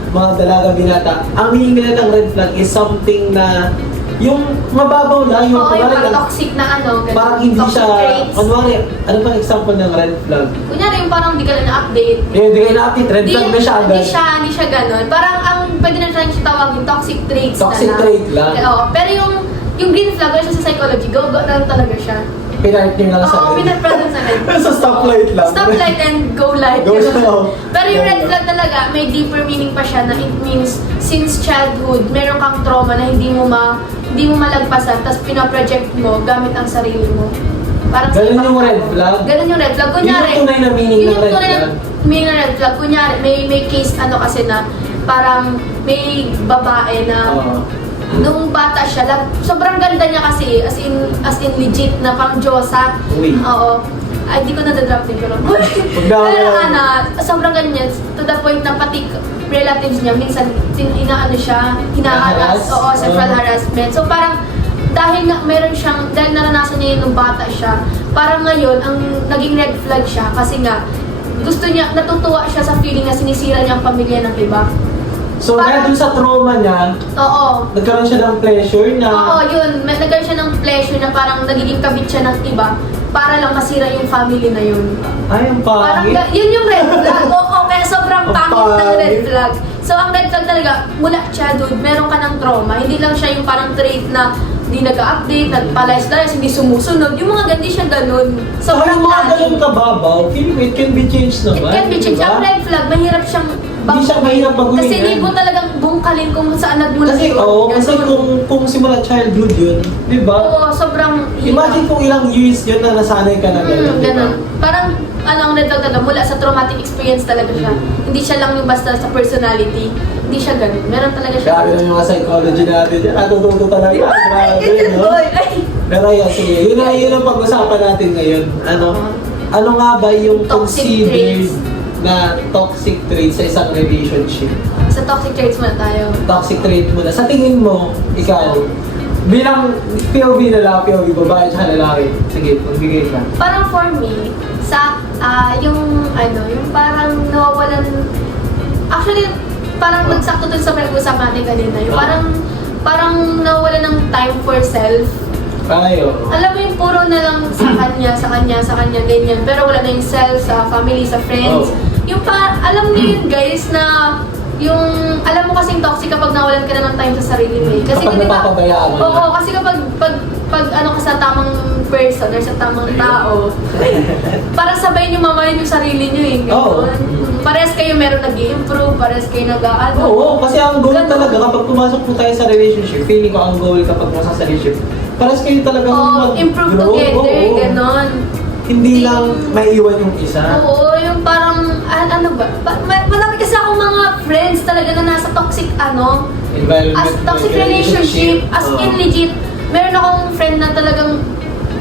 mga dalaga binata, ang meaning nila ng red flag is something na, yung mababaw lang, yung yung toxic na ganun. Parang hindi siya, kunwari, ano pang example ng red flag? Kunyari yung parang di ka lang na-update. Hindi ka na-update, red flag na siya agad. Hindi siya ganun. Parang pwede na siya tawagin toxic traits toxic trait lang. Pero yung green flag, siya sa psychology, go na lang talaga siya. Pinart niyo lang sa red. Pinart sa red. Sa stoplight lang. Stoplight and go light. Pero yung red flag talaga, may deeper meaning pa siya na it means since childhood, meron kang trauma na hindi mo malagpasan, tapos pinaproject mo gamit ang sarili mo. Ganun yung red flag? Ganun yung red flag. Kunyari, yun yung tunay na meaning ng red flag? Meaning ng red flag. Kunyari, may case kasi na parang may babae na nung bata siya, sobrang ganda niya kasi, as in legit na pang Diyosa. Oo. ay di ko na-drop din pero sobrang ganyan to the point na pati relatives niya minsan inaano siya, hinaharas, oo, sexual harassment. So parang dahil dahil naranasan niya yun nung bata siya, parang ngayon ang naging red flag siya kasi nga gusto niya, natutuwa siya sa feeling na sinisira niya ang pamilya ng iba. So, dahil dun sa trauma niya, oo, nagkaroon siya ng pleasure na... Oo, yun. Nagkaroon siya ng pleasure na parang nagiging kabit siya ng iba para lang masira yung family na yun. Ay, ang Parang, pangit. yun yung red flag. Oo, kaya sobrang Ang pangit ng red pangit. flag. So, ang red flag talaga, mula childhood, meron ka ng trauma. Hindi lang siya yung parang trait na hindi nag-update, nagpalayas-layas, hindi sumusunod. Yung mga hindi siya ganun. So, Sobrang yung mga ganun lagi. kababaw, feeling ko it can be changed It naman. can be changed. diba? Ang red flag, mahirap siyang Hindi siya mahirap baguhin Kasi yan. hindi mo talagang bungkalin kung saan nagmula Kasi, yun. kasi kung simula childhood yun, di ba? Oo, sobrang Imagine kung ilang years yun na nasanay ka na gano'n, di ba? ganun. Parang, ang red flag talaga, mula sa traumatic experience talaga siya. Hindi siya lang yung basta sa personality. Hindi siya ganun. Meron talaga siya. Grabe na yung mga psychology natin dyan. Natututo talaga. Grabe, no? Pero yun, sige. Yun ang pag-usapan natin ngayon. Ano nga ba yung Toxic considered traits. na toxic trait sa isang relationship? Sa toxic traits muna tayo. Toxic trait mo na. Sa tingin mo, ikaw, bilang POV na lang, POV, babae at lalaki. Sige, magbigay ka. Parang for me, yung parang nawawalan, actually, parang nagsakto dun sa pinag-usapan natin kanina. Yung parang nawawalan ng time for self. Tayo. Alam mo yung puro na lang sa kanya, ganyan. Pero wala na yung self, sa family, sa friends. Oh. Yung alam niyo yun guys na yung, alam mo kasing toxic kapag nawalan ka na ng time sa sarili mo eh. Kasi Kapag di ba- napapabayaan mo na. Oo, kasi kapag ano ka sa tamang person or sa tamang tao, para sabay niyo mamahalin yung sarili niyo eh. Oo. Ganun. Parehas kayo meron nag-i-improve, parehas kayo nag-aano. Oo, kasi ang goal Ganun. talaga kapag pumasok po tayo sa relationship, feeling ko ang goal kapag pumasok sa relationship, parehas kayo talaga Improve mag-grow. together, Oo. ganon. Hindi lang maiiwan yung isa. Oo, yung parang, ano ba? Marami kasi akong mga friends talaga na nasa toxic, Environment. as toxic relationship, as in legit. Meron akong friend na talagang,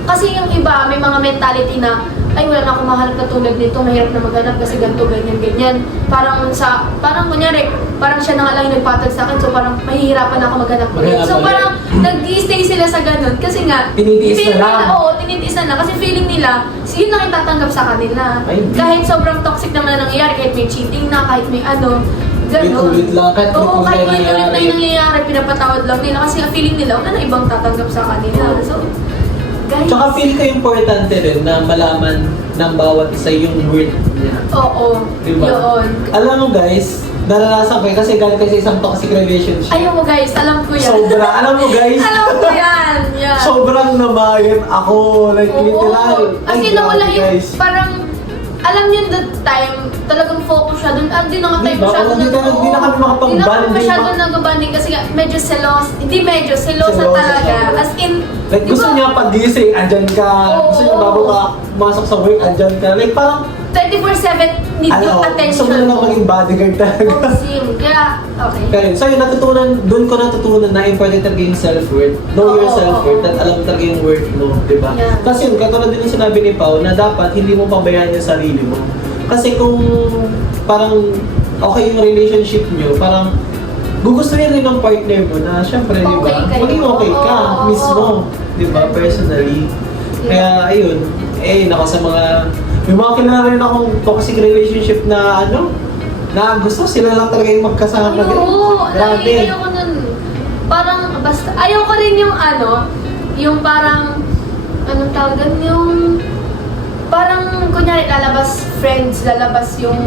kasi yung iba, may mga mentality na, ay wala na akong mahanap na tulad nito, mahirap na maghanap kasi ganito, ganyan. Parang kunyari, parang siya na nga lang yung nagpatag sa akin, so parang mahihirapan ako maghanap ulit. So parang, nag-i-stay sila sa ganun, kasi nga, Tinitiis na feeling lang. nila, oo, tinitiis na lang, kasi feeling nila, yun lang yung tatanggap sa kanila. Ay, hindi. Kahit sobrang toxic naman na nangyayari, kahit may cheating na, kahit may ganun. Ulit-ulit lang, kahit Oo, kahit ulit-ulit ulit-ulit na nangyayari. yung nangyayari, pinapatawad lang nila, kasi ang feeling nila, wala na ibang tatanggap sa kanila. So, guys. Tsaka feel ko importante rin na malaman ng bawat isa yung worth niya. Oo, Diba? yun. Alam mo guys, naranasan ko yun kasi galing kasi isang toxic relationship. Ayaw mo guys, alam ko yan. Alam mo guys, Alam ko yan, yan. sobrang namayat ako. Like, Oo, literal. kasi Ay, nawala grabe, yung, guys. parang, alam niyo that time, talagang focus siya dun. Di na nga tayo Diba? masyado Di na kami Di na kami makapag-bonding, masyado ma- nag-bonding kasi nga, medyo selosa Selosa talaga. siya. As in, Like, di gusto ba, niya pagising, andyan ka. Oo. Gusto niya bago ka pumasok sa work, andyan ka. Like, parang, 24/7 need yung gusto attention mo na lang maging bodyguard talaga. Oh, sim. Kaya, okay. Kaya, so yun, doon ko natutunan na important talaga yung self-worth. Know your Oo, self-worth, oo. at alam talaga yung worth mo, di ba? Yeah. Kasi yun, katulad din yung sinabi ni Pao, na dapat hindi mo pabayaan yung sarili mo. Kasi kung parang okay yung relationship nyo, parang gugustuhin rin ng partner mo na syempre, di ba? Okay kayo. Maging okay ka Oo, mismo, di ba? Personally. Kaya, ayun, nako sa mga, may mga kilala rin akong toxic relationship na na gusto sila lang talaga yung magkasama. Oo, Grabe. ayoko nun. Parang, basta, ayoko rin yung yung parang, anong tawag doon, yung, parang, kunyari, lalabas friends, lalabas yung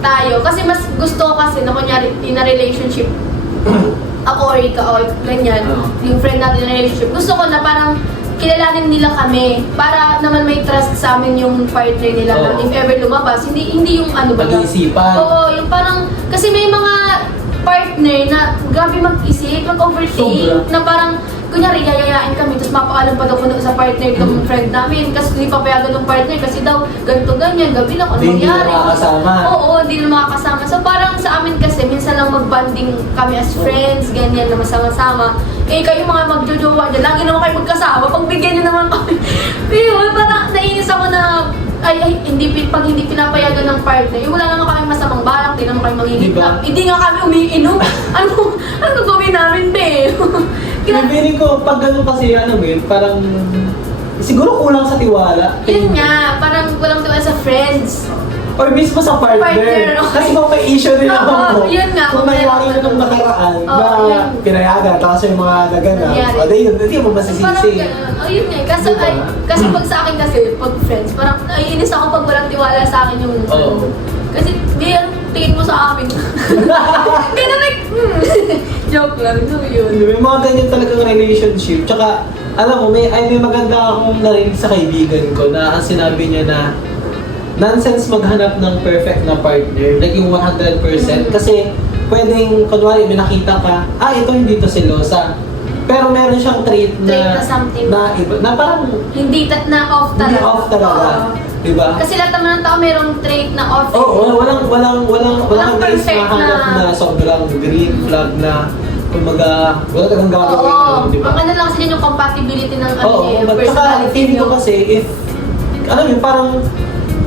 tayo. Kasi mas gusto ko kasi na, kunyari, in a relationship, ako or ikaw, or ganyan, yung friend natin in a relationship, gusto ko na parang, kilalanin nila kami para naman may trust sa amin yung partner nila na Oo. if ever lumabas, hindi yung ba? Pag-iisipan. Oo, yung parang, kasi may mga partner na grabe mag-isip, mag-overthink, Sobra. na parang, kunyari, yayayain kami, tapos mapaalam pa daw ko sa partner ng friend namin, kasi hindi papayagan ng partner, kasi daw, ganito, ganyan, gabi lang, ano Hindi nangyari. na makakasama. Oo, hindi na makakasama. So parang sa amin kasi, minsan lang mag-bonding kami as friends, ganyan, na masama-sama. Kayo mga magjojowa dyan, lagi naman kayo magkasama, pagbigyan nyo naman kami. Pero parang nainis ako na, pag hindi pinapayagan ng partner, wala naman kami masamang balak, di naman kami manghihintap. Diba? Hindi nga kami umiinom. ano gawin namin, be? Feeling ko, pag ganun kasi, parang, siguro kulang sa tiwala. Yun nga, parang walang tiwala sa friends. Or mismo sa partner. Partner, okay. Kasi kung may issue rin ako Oo, mo, yun nga, kung kung nangyari meron na nung nakaraan, Oo, na yun. pinayagan, tapos yung mga naganap, Nangyari. hindi mo Parang masisisi. gano'n. Oh, yun nga. Kasi, Diba? kasi pag sa akin kasi, pag friends, parang naiinis ako pag walang tiwala sa akin yung... Oo. Kasi, di yan, tingin mo sa amin. Ganun like, joke lang. So, yun. May mga ganyan talagang relationship. Tsaka, alam mo, may maganda akong narinig sa kaibigan ko na ang sinabi niya na nonsense maghanap ng perfect na partner, like yung 100%. Kasi pwedeng, kunwari, may nakita ka, ito hindi to selosa. Pero meron siyang trait Trait na something. na iba, na parang Hindi na off talaga. hindi off talaga. Oo. Diba? Kasi lahat naman ng tao merong trait na off. Oo, walang Walang guys perfect mahanap na- na sobrang green flag na kumbaga, wala talagang gagawin. Oo. Diba? Ang ano lang kasi yun yung compatibility ng Oo, but saka personality feeling ko nyo. kasi if, alam mo, parang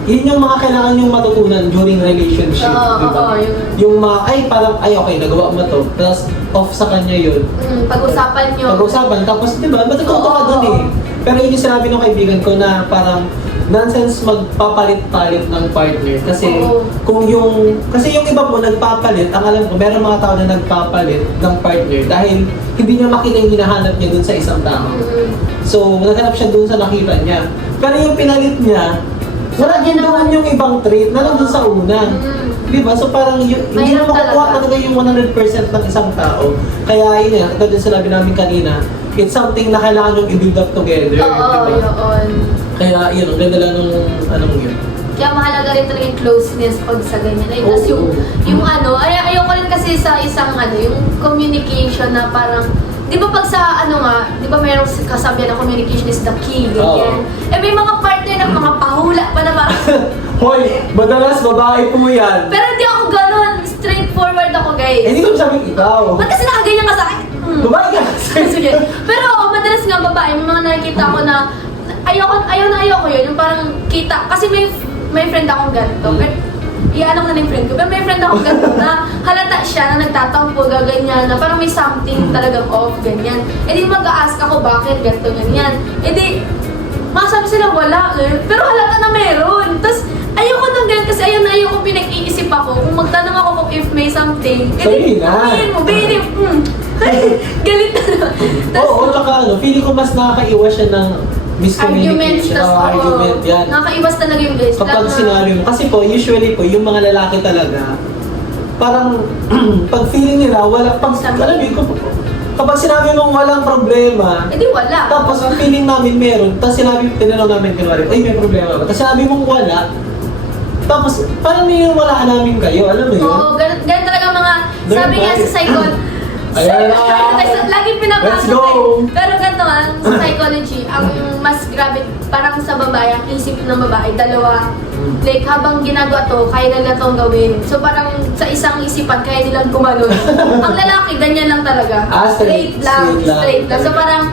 yun yung mga kailangan yung matutunan during relationship, Oo, di ba? oo, yun. Yung mga, okay, nagawa mo to, tapos off sa kanya yun. Pag-usapan nyo. Pag-usapan, tapos di ba, matututo ka Oo. dun eh. Pero yun yung sinabi ng kaibigan ko na parang nonsense magpapalit-palit ng partner kasi Oo. kasi yung iba po nagpapalit, ang alam ko, meron mga tao na nagpapalit ng partner dahil hindi niya makita yung hinahanap niya dun sa isang tao. So, naghanap siya dun sa nakita niya. Pero yung pinalit niya, wala din naman yung ibang trait na nandun sa una. Di ba? So parang hindi Mahirap mo makukuha talaga. talaga yung 100% ng isang tao. Kaya yun yan, ito din sinabi namin kanina, it's something na kailangan yung i-build up together. Oo, di ba? yun. Kaya yun, ang ganda lang nung anong yun. Kaya mahalaga rin talaga yung closeness pag sa ganyan. Ay, tas Oo. yung ayoko rin kasi sa isang yung communication na parang, di ba pag sa di ba mayroong kasabihan na communication is the key, ganyan. Oo. May mga partner na mga pahula pa na parang, Hoy, madalas babae po yan. pero hindi ako ganun, straightforward ako guys. Hindi ko sabing ikaw. Ba't kasi nakaganyan ka sa akin? Babae ka. Sige. Pero madalas nga babae, may mga nakikita ko na ayoko yun. Yung parang kita, kasi may friend akong ganito. Pero, iyan ko na yung friend ko. Pero may friend akong ganito na halata siya na nagtatampo, gaganyan, na parang may something talagang off, ganyan. E di mag-a-ask ako bakit ganito, ganyan. E di, masabi sila wala eh. Pero halata na meron. Tapos, ayoko nang ganyan kasi ayoko pinag-iisip ako. Kung magtanong ako kung if may something, Sabihin na. sabihin mo, baby, galit na naman. Oo, tsaka feeling ko mas nakakaiwas siya ng Arguments, miscommunication. tas Argument, yan. nakakaiwas talaga yung guys. Kapag sinabi mo, kasi po, usually po, yung mga lalaki talaga, parang, pag feeling nila, alam mo, kapag sinabi mong walang problema, di wala. tapos ang feeling namin meron, tapos tinanong namin, kunwari, ay, may problema ba? Tapos sinabi mong wala, tapos parang niniwalaan namin kayo, alam mo yun? Oo, ganun talaga mga, sabi nga sa psychology, Ayan na. laging pinabago Let's go. Pero ganito sa psychology, ang mas grabe, parang sa babae, ang isip ng babae, dalawa. Like, habang ginagawa to, kaya nila itong gawin. So, parang sa isang isipan, kaya nilang gumanon. Ang lalaki, ganyan lang talaga. Straight lang. Straight lang. So, parang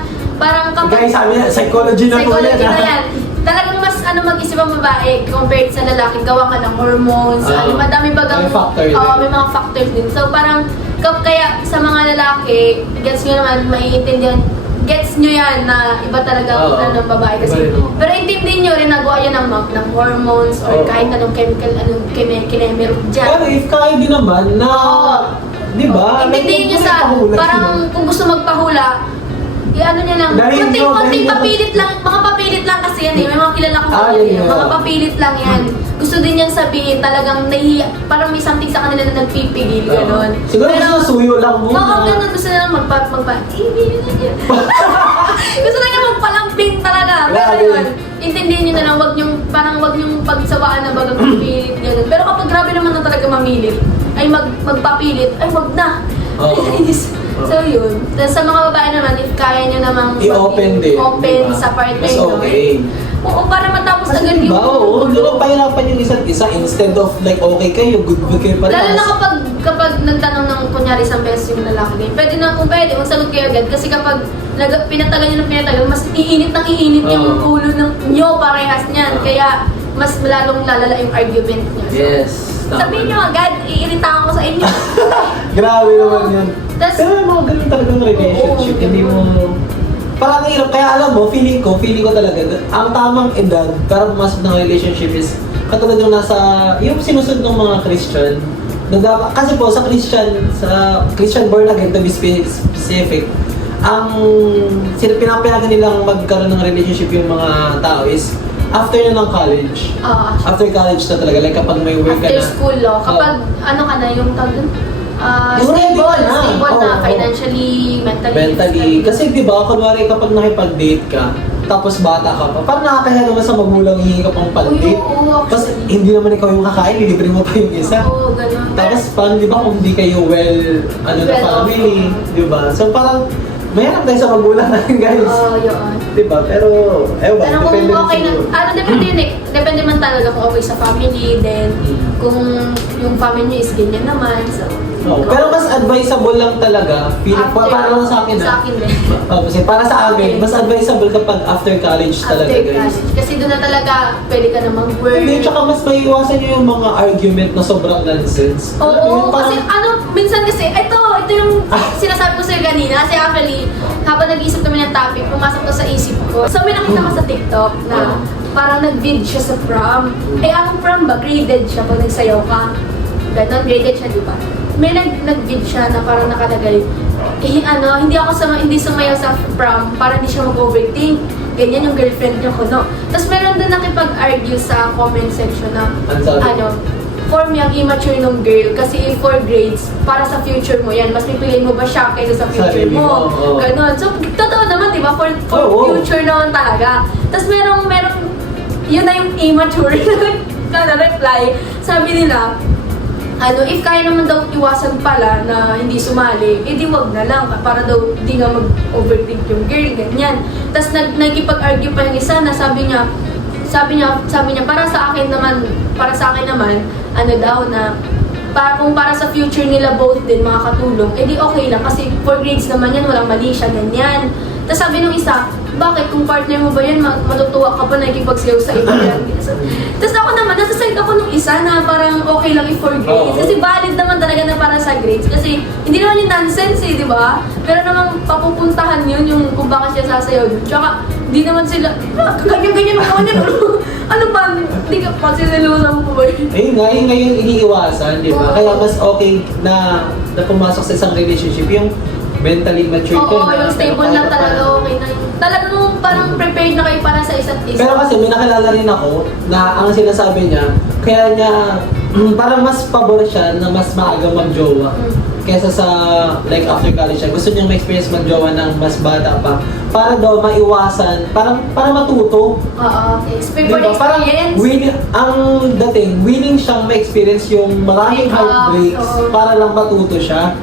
kapag... Guys, sabi niya, psychology na po yan. Psychology na yan. Talagang mas mag-isip ang babae compared sa lalaki. Gawa ka ng hormones, madami bagang... May factor din. Oo, may mga factors din. So, parang kaya sa mga lalaki, gets nyo naman, maiintindihan, gets nyo yan na iba talaga ang ng babae. Kasi, pero intindihin nyo rin, nagawa yan ng hormones or kahit anong chemical, anong kinemic dyan. Pero if kaya din naman na, di ba? Intindihin nyo sa, parang kung gusto magpahula, ano niya lang, konting papilit lang, mga papilit lang kasi yan eh, may mga kilala kong mga papilit lang yan. Gusto din niyang sabihin, talagang parang may something sa kanila na nagpipigil, gano'n. Siguro gusto suyo lang muna. Oo, gano'n, gusto nila gusto nila magpalambing talaga. Pero yun, intindihin niyo na lang, wag niyong pagsawaan na bagang papilit, gano'n. Pero kapag grabe naman na talaga mamilit, ay magpapilit, ay wag na. So yun. Tapos sa mga babae naman, if kaya nyo namang i-open din. open Diba? sa partner Mas okay. Oo, para matapos Kasi agad yung... diba, oo, doon pahirapan yung isa't isa instead of like okay kayo, good kayo pa. Lalo na kapag nagtanong ng kunyari isang beses yung lalaki din. Pwede na, kung pwede, magsagot kayo agad. Kasi kapag pinatagal nyo ng pinatagal, mas iinit yung ulo nyo parehas niyan. Kaya mas lalong lalala yung argument niyo. So, Yes. sabihin niyo agad, iiritahan ko sa inyo. Grabe naman yun. Tas- Pero yung mga ganun talagang relationship, Oo, hindi mo... Parang hirap, kaya alam mo, feeling ko talaga, ang tamang edad para pumasok ng relationship is katulad yung nasa, yung sinusunod ng mga Christian, na dapat, kasi po sa Christian born again, to be specific, ang pinapayagan nilang magkaroon ng relationship yung mga tao is after na ng college. After college na talaga, like kapag may work ka After na. school, kapag ano ka na, yung tawag dun? Yung ready ka na. Stable na, Oo. financially, mentally. Mentally. Kasi di ba, kunwari kapag nakipag-date ka, tapos bata ka pa, parang nakakahiya naman sa magulang hihingi ka pang pang-date. Oo, Tapos actually. hindi naman ikaw yung kakain, libre mo pa yung isa. Oo, ganun. Tapos parang di ba kung hindi kayo na Well family, off. di ba? So parang, mayroon tayo sa magulang natin guys. Oo, yun. Di ba? Pero, ewan ba, Pero kung depende okay na, siguro. depende yun eh. Depende man talaga kung okay sa family, then kung yung family niyo is ganyan naman, so. Oo. Pero mas advisable lang talaga, para lang sa akin Sa akin din. Kasi para sa amin, mas advisable kapag after college talaga After guys. college. Kasi doon na talaga pwede ka na mag-work. Hindi, tsaka mas maiiwasan nyo yung mga argument na sobrang nonsense. Alam mo yun, Oo, kasi minsan kasi, ito yung sinasabi ko sa'yo kanina. Kasi actually, habang nag-iisip kami ng topic, pumasok to sa isip ko. So may nakita ko sa TikTok na parang nag-vid siya sa prom. Ang prom ba, graded siya pag nagsayaw ka. Ganon, graded siya, di ba? May nag-vid siya na parang nakalagay, hindi sumayaw sa prom para hindi siya mag-overthink. Ganyan yung girlfriend niya ko, no? Tapos meron din nakipag-argue sa comment section na, Ano sabi? for me, ang immature nung girl kasi for grades, para sa future mo yan, mas pipiliin mo ba siya kaysa sa future Sarili mo? mo, oo. Ganon. So, totoo naman, di ba? For Oo. future naman talaga. Tapos merong, yun na yung immature na reply. Sabi nila, if kaya naman daw iwasan pala na hindi sumali, edi wag na lang para daw di nga mag-overthink yung girl, ganyan. Tapos nagkipag-argue pa yung isa na sabi niya, para sa akin naman, kung para sa future nila both din makakatulong, edi okay lang kasi for grades naman yan, walang mali siya, ganyan. Tapos sabi nung isa, bakit kung partner mo ba yan, matutuwa ka pa na ikipagsayaw sa iba yan? Tapos ako naman, nasa side ako nung isa na parang okay lang for grades. Oo. Kasi valid naman talaga na para sa grades. Kasi hindi naman yung nonsense di ba? Pero namang papupuntahan yun yung kung bakit siya sasayaw dun. Tsaka, di naman sila, ganyan-ganyan naman yan. Ano ba? Hindi ka pa sinalusan mo ba yun? Ayun nga, yun ngayon iniiwasan, di ba? Oo. Kaya mas okay na pumasok sa isang relationship yung mentally mature ka Oo, na. yung stable lang talaga, okay na yun. Talagang parang prepared na kayo para sa isa't isa. Pero kasi may nakilala rin ako na ang sinasabi niya, kaya niya parang mas pabor siya na mas maaga mag-jowa kesa sa like after college siya. Gusto niyang ma-experience mag-jowa ng mas bata pa para daw maiwasan, para matuto. Oo, for Diba? Parang experience. willing siyang ma-experience yung maraming Breakups, heartbreaks oo. para lang matuto siya.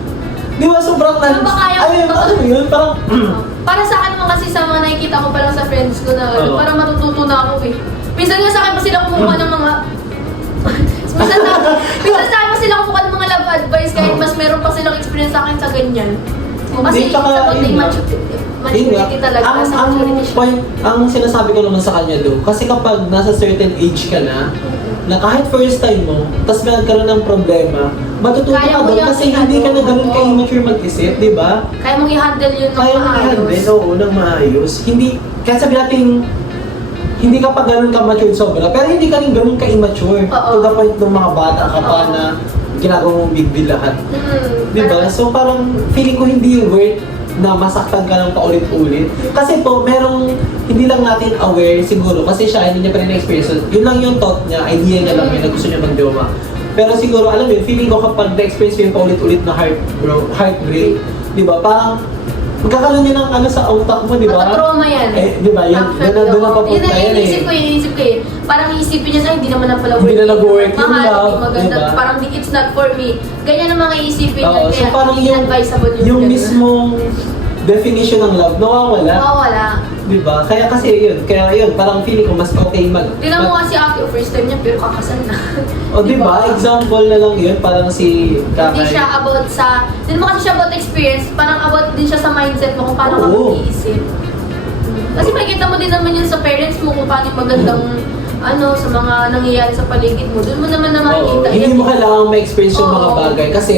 Di ba sobrang Ano ba kaya ano yun? Parang, para sa akin naman kasi sa mga nakikita ko pa lang sa friends ko na Oo. parang matututo na ako eh. Minsan nga sa akin pa sila kumukuha ng mga minsan sa akin pa sila kumukuha ng mga love advice kahit mas meron pa silang experience sa akin sa ganyan. Kasi Hindi, tsaka, sa yun nga. maturity talaga, sa maturity siya. ang sinasabi ko naman sa kanya do, kasi kapag nasa certain age ka na kahit first time mo, tapos may nagkaroon ng problema, matututo Kaya ka mo doon yung kasi hindi ka na ganun oo. ka-immature mag-isip, di ba? Kaya mong i-handle yun ng Kaya mo maayos. i-handle, oo, ng maayos. Hindi, kaya sabi natin, hindi ka pa ganun ka-mature sobra, pero hindi ka rin ganun ka-immature. Oo. To the point ng mga bata ka pa Oo. na ginagawa mong big deal lahat. Di ba? Parang- So parang feeling ko hindi worth na masaktan ka ng paulit-ulit. Kasi po, hindi lang natin aware siguro, kasi siya, hindi niya pa rin na-experience. Yun lang yung thought niya, idea niya lang yun, na gusto niya mag-jowa. Pero siguro, alam mo yun, feeling ko kapag na-experience yung paulit-ulit na heartbreak, di ba? Parang, magkakaroon niya ng sa utak mo, di ba? Matatrauma yan. Di ba? Yun, doon na papunta yan eh. Iniisip ko eh. Parang iisipin niya hindi naman na pala Hindi na nag-work yung mahal, love, hindi maganda, diba? parang it's not for me. Ganyan ang mga iisipin niya, Oo, so kaya parang hindi advisable yung ganun. mismong definition ng love, nawawala. Wala. Di ba? Kaya yun, parang feeling ko mas okay Tingnan mo nga si Ate, first time niya pero kakasal na. O di ba? Example na lang yun, parang si Hindi Kakay. siya hindi mo kasi siya about experience, parang about din siya sa mindset mo kung paano ka Oo. mag-iisip. Kasi makikita mo din naman yun sa parents mo kung paano yung magandang sa mga nangyayari sa paligid mo, doon mo naman na Oo, makikita. hindi mo kailangang ma-experience yung mga Oo. bagay kasi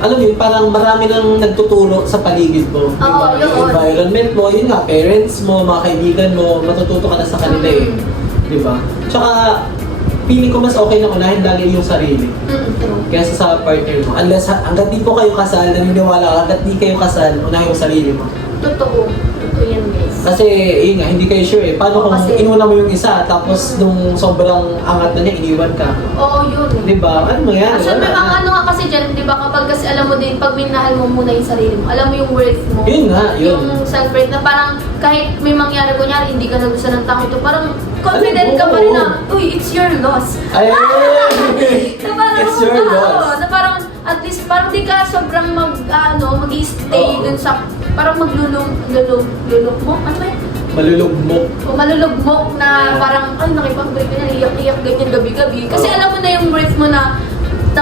alam mo yun, parang marami nang nagtuturo sa paligid mo. Oo, Yung yun. environment mo, yun nga, parents mo, mga kaibigan mo, matututo ka na sa kanila eh. Di ba? Tsaka, feeling ko mas okay na unahin lagi yung sarili. True. Kaysa sa partner mo. Unless, hanggat di po kayo kasal, naniniwala ka, hanggat di kayo kasal, unahin yung sarili mo. Totoo. Totoo yan, guys. Kasi, yun nga, hindi kayo sure eh. Paano kung Kasi- inuna mo yung isa, tapos nung sobrang angat na niya, iniwan ka? Oo, yun. Di ba? Ano mo yan? Siyempre, ang ano nga kasi dyan, di ba, kapag kasi alam mo din, pag minahal mo muna yung sarili mo, alam mo yung worth mo. Yun nga, yun. Yung self-worth na parang kahit may mangyari, kunyari, hindi ka nagustuhan ng tao ito, parang confident ka pa rin na, uy, it's your loss. Ay, Na parang, it's your loss. na parang, at least, parang di ka sobrang mag-stay Oo. dun sa, parang lulok mo? Ano ba yun? malulugmok. O malulugmok na parang, ay, nakipag-break ka na, iyak-iyak ganyan gabi-gabi. Kasi Oo. alam mo na yung worth mo na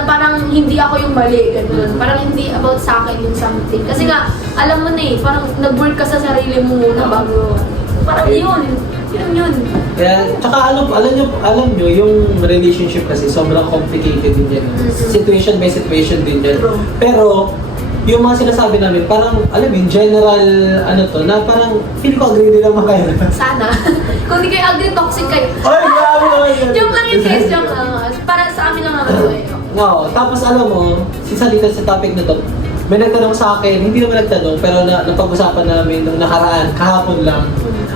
parang hindi ako yung mali, ganun. Parang hindi about sa akin yung something. Kasi nga, alam mo na eh, parang nag-work ka sa sarili mo muna bago, parang yun. Kaya, tsaka alam nyo, yung relationship kasi sobrang complicated din yan. Situation by situation din yan. True. Pero, yung mga sinasabi namin, parang, alam mo, yung general, na parang, feel ko agree din naman kayo. Sana. Kung di kayo agree, toxic kayo. Ay, grabe naman yun. Joke lang yung case, joke lang. Para sa amin lang naman ito eh. No, tapos alam mo, dito sa topic na to, may nagtanong sa akin, hindi naman nagtanong, pero napag-usapan namin nung nakaraan, kahapon lang,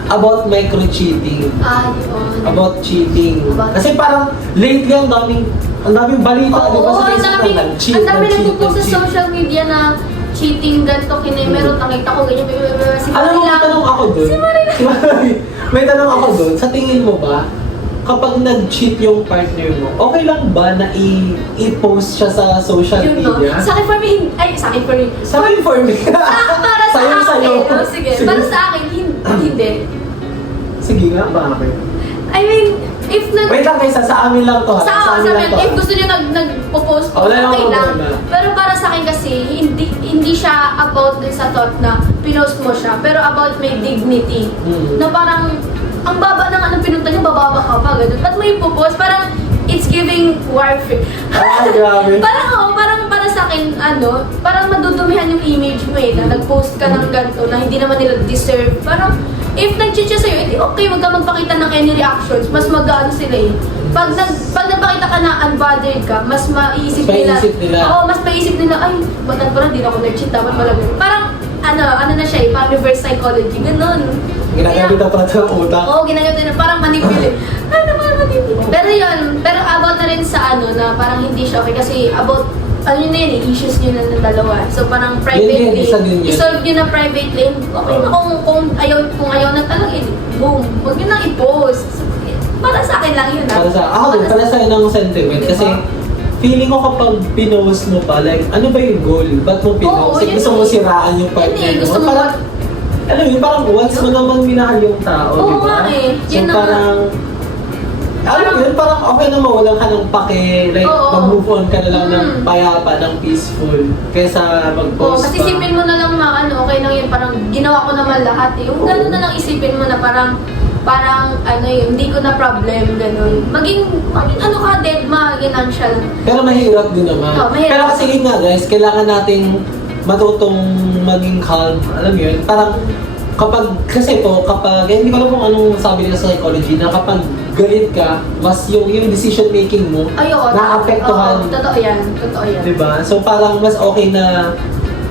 about micro-cheating. Yun. About cheating. About- Kasi parang lately ang daming balita, di ba Oo, sa ang Facebook dami. na nag-cheat, Ang dami nag-cheat, nagpo-post sa nag-cheat. social media na cheating, ganito, meron, nakita ko, ganyan, si Alam mo, may Marila. tanong ako dun. Si Marila. May tanong ako dun, sa tingin mo ba, kapag nag-cheat yung partner mo, okay lang ba na i-post siya sa social Yun, no? media? Sa akin for me, sa akin for me. Sa akin for me. Para sa Sa'yo, akin, sa'yo. sige. Para sa akin, hindi. Sige nga, bakit? I mean, if Wait lang guys, sa amin lang to ha. sa amin lang amin, to. if gusto nyo nagpo-post po, Wala namang okay lang. problema. Pero para sa akin kasi, hindi siya about dun sa thought na pinost mo siya, pero about may dignity. Na parang, ang baba ng anong pinunta niya, bababa ka pa, ganun. Ba't mo ipopost? Parang, it's giving warfare. Ay, grabe. parang para sa akin, parang madudumihan yung image mo na nag-post ka ng ganito na hindi naman nila deserve. Parang, if nag-cheat siya sa'yo, edi okay, wag ka magpakita ng any reactions, mas mag-ano sila eh. Pag nagpakita ka na unbothered ka, mas maiisip nila. Oo, mas maiisip nila, ay, ba't hindi na ako nag-cheat, dapat malagay. Parang, ano na siya parang reverse psychology, ganun. Ginagamit na pala ng utak. Oo, ginagamit na, parang manipulate. Manipulate. Pero yun, pero about na rin sa na parang hindi siya okay kasi about, yun na yun, issues nyo na ng dalawa. So parang privately, isa din yun. isolve nyo na privately, okay na kung ayaw na talaga, boom, huwag nyo nang i-post. So, para sa akin lang yun. Ako din, para sa'yo ng sentiment. Diba? Kasi, feeling ko kapag pinost mo pa, like, ano ba yung goal? Ba't mo pinost? Oo, Like, yun gusto mo eh. siraan yung partner Hindi, mo? gusto mo- Parang, alam mo yun, parang once mo naman minahal yung tao, Oo di ba? nga eh. So Yun na nga. parang, alam mo yun, parang okay na mawalan ka ng pake, like, Oo. mag-move on ka na lang ng payapa, ng peaceful, kaysa Oo, mag-post kasi isipin mo na lang na okay lang yun, parang ginawa ko naman lahat eh. Yung gano'n na lang isipin mo na parang hindi ko na problem, gano'n. Maging deadma, ginansya lang. Pero mahirap din naman. Oo, mahirap. Pero kasi yun nga guys, kailangan nating matutong maging calm. Alam mo yun? Parang kapag, hindi ko alam kung anong sabi nila sa psychology, na kapag galit ka, mas yung decision making mo, Ayun. naapektuhan. Totoo yan. Diba? So parang mas okay na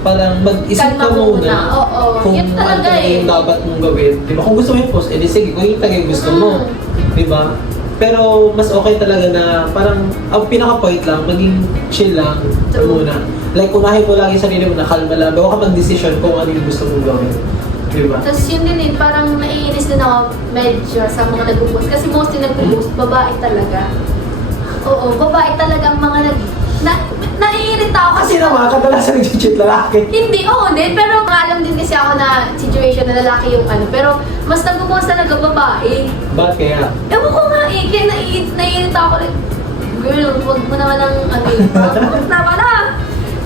parang mag-isip ka Kalma muna Oo. kung Yun ano talaga talaga yung dapat mong gawin. Diba? Kung gusto mo yung post, edi sige, kung yung tagay gusto mo. Diba? Pero mas okay talaga na parang ang pinaka-point lang, maging chill lang True. muna. Like unahin mo lang yung sarili mo na kalma lang, bago ka mag-decision kung ano yung gusto mong gawin. Diba? Tapos yun din parang naiinis din ako medyo sa mga nag-post. Kasi mostly nag-post, babae talaga. Oo, babae talaga ang mga naiirita ako Kasi naman, kadalasan nag-cheat lalaki. Hindi, din. Pero alam din kasi ako na situation na lalaki yung pero mas nag-post talaga babae. Bakit kaya? Ewan ko nga kaya naiirita ako like, girl, huwag mo naman ng post na pala.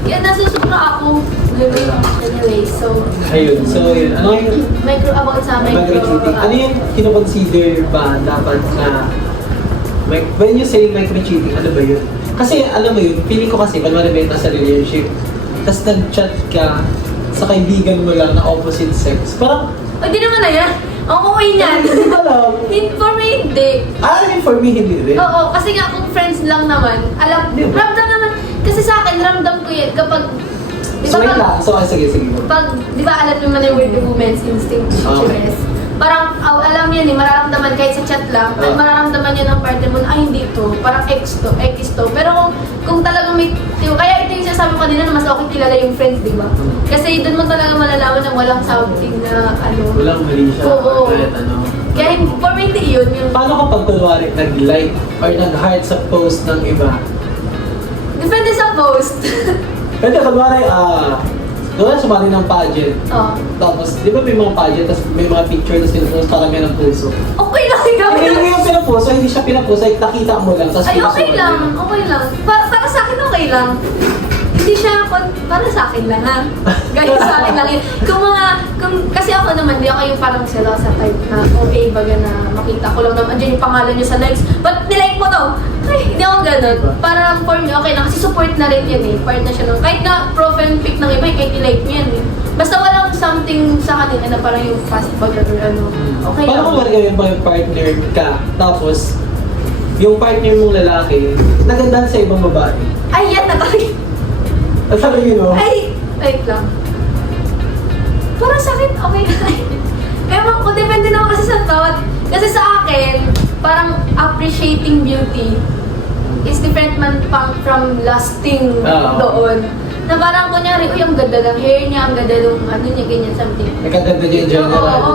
Kaya nasusubra ako. Anyway, so... Ayun, so yun. Ano yung About sa micro-cheating? Ano yung kinoconsider ba dapat na when you say micro-cheating, ano ba yun? Kasi alam mo yun, feeling ko kasi pag manibenta sa relationship, tapos nag-chat ka sa kaibigan mo lang na opposite sex, parang... O, di naman na yan. Ang okay niyan. Hindi ko alam. For me, hindi. For me, hindi rin. Oo, kasi nga kung friends lang naman, Di ba? ramdam naman, kasi sa akin, ramdam ko yan kapag, di So, ba wait lang. So, sige. pag, di ba alam naman yung word of women's instinct, Okay. parang, alam yan eh, mararamdaman kahit sa chat lang, Oh. mararamdaman yan ng partner mo na, ay hindi to, parang X to. Pero kung talagang may, kaya ito yung sinasabi ko kanina na mas okay kilala yung friends, di ba? Kasi doon mo talaga malalaman na walang something na, Walang mali siya. Oo. Kahit ano. Kaya for me, hindi yun. Yung, Paano kapag kunwari nag-like or nag-heart sa post ng iba? depende sa post. Pwede kunwari, doon sumali ng pageant. Oo. Tapos, di ba may mga pageant, tapos may mga picture na sinapost, parang may ng puso. Okay lang, ikaw. Hindi yung pinapost, hindi siya pinapost, ay nakita mo lang, tapos Ay, okay pinasulat lang. mo. Okay lang. Para sa akin, okay lang. Hindi siya, para sa akin lang ha. Guys, sa akin lang yun. Kasi ako naman, di ako yung parang selosa type na, okay, baga na makita ko lang naman, andyan yung pangalan niyo sa likes. Ba't nilike mo to? Ay, hindi ako ganun. Parang for me, okay lang. Kasi support na rin yan eh. Part na siya nung, kahit na profile pic ng iba, kahit nilike niya yan eh. Basta walang something sa kanila na parang yung fast bagger or ano. Okay Paano lang. kung marga yung mga partner ka, tapos, yung partner mong lalaki, nagandahan sa ibang babae? Ay, yan na talaga. At sabi yun, no? Ay, wait lang. Para sa akin, okay na. Ewan ko, depende naman kasi sa thought. Kasi sa akin, parang appreciating beauty is different man from lasting Oo. doon. Na parang kunyari, uy, ang ganda ng hair niya, ang ganda ng ano niya, ganyan, something. Nagkaganda niya yung general. Oo,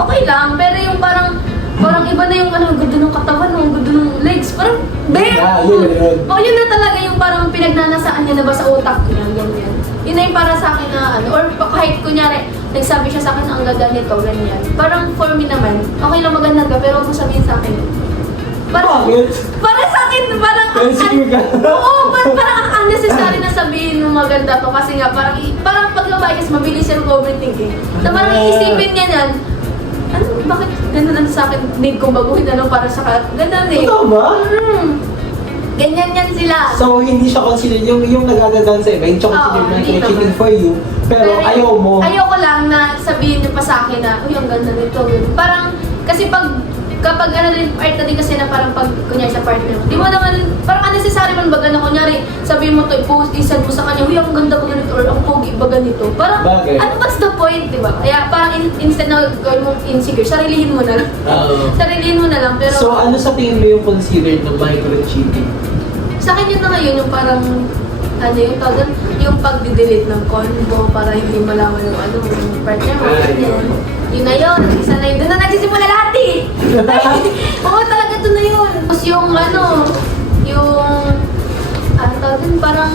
okay lang. Pero yung parang iba na yung ano, ang ganda ng katawan, ang ganda ng legs. Parang, Yun. Oh, yun na talaga yung parang pinagnanasaan niya na ba sa utak niya, ganyan. Yun na yung para sa akin na ano, or kahit kunyari, nagsabi siya sa akin na ang ganda nito, ganyan. Parang for me naman, okay lang maganda ka, pero huwag mo sabihin sa akin. Bakit? Para sa akin, parang Insecure ka? Oo, parang ang unnecessary na sabihin mo maganda to kasi nga parang pag babae kasi mabilis yung overthinking. Na parang iisipin niya yan, ano, bakit ganun sa akin, need kong baguhin, ano, para sa ganun eh. Totoo ba? Ganyan yan sila. So, hindi siya consider, yung nagagandaan sa iba, hindi siya consider Oo, na hindi cheating naman. for you, pero ayaw mo. Ayaw ko lang na sabihin niyo pa sa akin na, uy, ang ganda nito. Parang, kasi kapag ano din, part na din kasi na parang pag, kunyari sa partner mo, di mo naman, parang unnecessary man baga na kunyari, sabihin mo to, i-post, isend mo sa kanya, uy, ang ganda ba ganito, or ang pogi ba ganito. Parang, Bagay. ano, what's the point, di ba? Kaya parang instead na gawin mong insecure, sarilihin mo na lang. Oo. Sarilihin mo na lang, pero So, ano sa tingin mo yung considered na micro-cheating? sa akin yun na ngayon, yung parang, ano yung tawag, yung pag-delete ng convo para hindi malaman yung ano, yung partner mo. Ay, Yan. Yun na yun, isa na yun. Doon na nagsisimula lahat eh. Oo, talaga doon na yun. Tapos yung ano, yung, ano tawag yun, parang,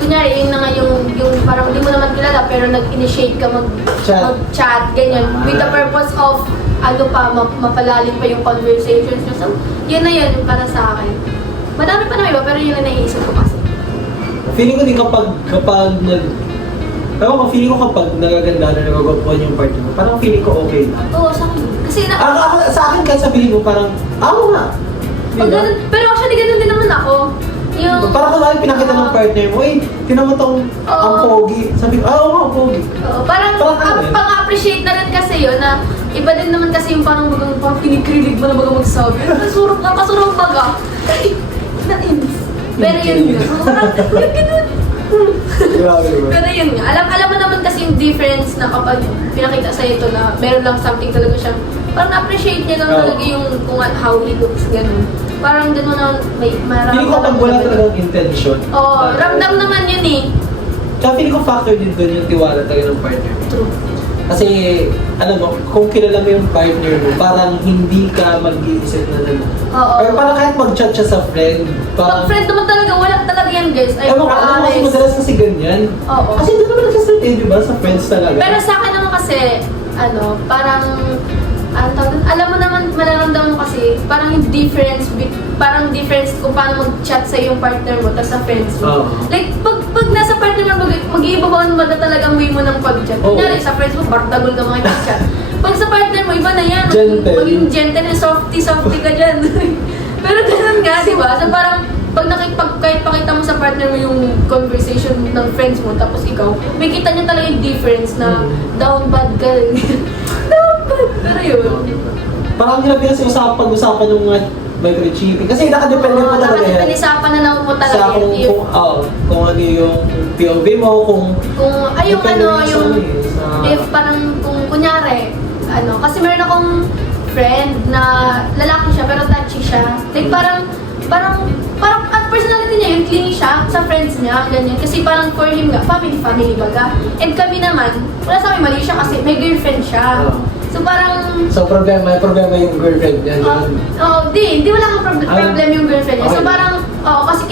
kunyari, yun na nga yung parang hindi mo naman kilala pero nag-initiate ka mag-chat, ganyan, with the purpose of, ano pa, mapalalim pa yung conversations nyo. So, yun na yun, yung para sa akin. Madami pa naman iba, pero yun na naiisip ko kasi. Feeling ko din feeling ko kapag nagaganda na nagagapuan yung partner mo, parang feeling ko okay na. Oo, sa akin. Kasi Sa akin kahit sabihin mo, parang, nga. Di ba? ganun, pero actually, ganun din naman ako. Yung, Parang kung pinakita ng partner mo, tinan mo tong ang pogi. Sabi ko, oo nga, ang pogi. parang Parang ano yun? pang-appreciate na rin kasi yun na iba din naman kasi yung parang kinikrilig mo na baga magsabi. Kasurong baga. Nainis. Pero yun nga. Parang, ganun. Pero yun nga. Alam mo naman kasi yung difference na kapag pinakita sa'yo ito na meron lang something talaga siya. Parang na-appreciate niya lang talaga yung kung how he looks, ganun. Parang doon mo na may Feeling ko mararamdaman. pag wala talagang intention. Oo, ramdam naman yun eh. Tsaka feeling ko factor din doon yung tiwala talaga ng partner. True. Kasi, alam mo, kung kilala mo yung partner mo, parang hindi ka mag-iisip na Oo. Or parang kahit mag-chat siya sa friend, Pag friend naman talaga, wala talaga yan guys. Ay, Ewan ko, alam mo kasi promise. madalas kasi ganyan. Oo. Kasi doon naman nagsastart di ba? Sa friends talaga. Pero sa akin naman kasi, ano, parang, alam mo naman, malaramdaman mo kasi, parang yung difference kung paano mag-chat sa yung partner mo, tapos sa friends mo. Oo. Like, pag pag nasa partner mo, mag-iiba ba naman na talagang way mo ng pag-chat. Oo. Kunyari, sa friends mo, bartagol ka mga chat. Pag sa partner mo, iba na yan. Gentle. Maging gentle and softy ka dyan. Pero ganun nga, di ba? So parang, kahit pakita mo sa partner mo yung conversation ng friends mo, tapos ikaw, may kita niya talaga yung difference na down bad ka rin. Down bad. Pero yun. Parang hirap yan sa pag-usapan ng mga microchipping. Kasi nakadepende mo talaga yan. Nakadepende na lang mo talaga Sa kung ano yung POV mo, kung yung depende ano, rin sa yung ano eh, sa- if parang kung kunyari, kasi meron akong friend na lalaki siya pero touchy siya. Like parang at personality niya yung clingy siya sa friends niya, ganyan. Kasi parang for him nga, family baga. And kami naman, wala sa amin mali siya kasi may girlfriend siya. So parang So problema yung girlfriend niya. hindi wala kang problem yung girlfriend niya. So Okay. parang, kasi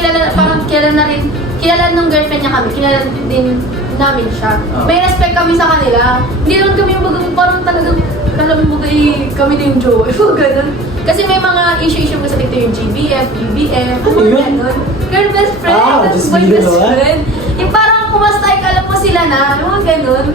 kilala nung girlfriend niya kami, kilala din namin siya. May respect kami sa kanila. Hindi naman kami yung bagang parang talagang, alam mo kami na yung jowa. Ganun. Kasi may mga issue ko sa dito yung GBF, BBF, Ano mga yun? ganun. Girl best friend, tapos just boy yun best naman? friend. Yung parang kumasta, alam mo sila na, yung mga ganun.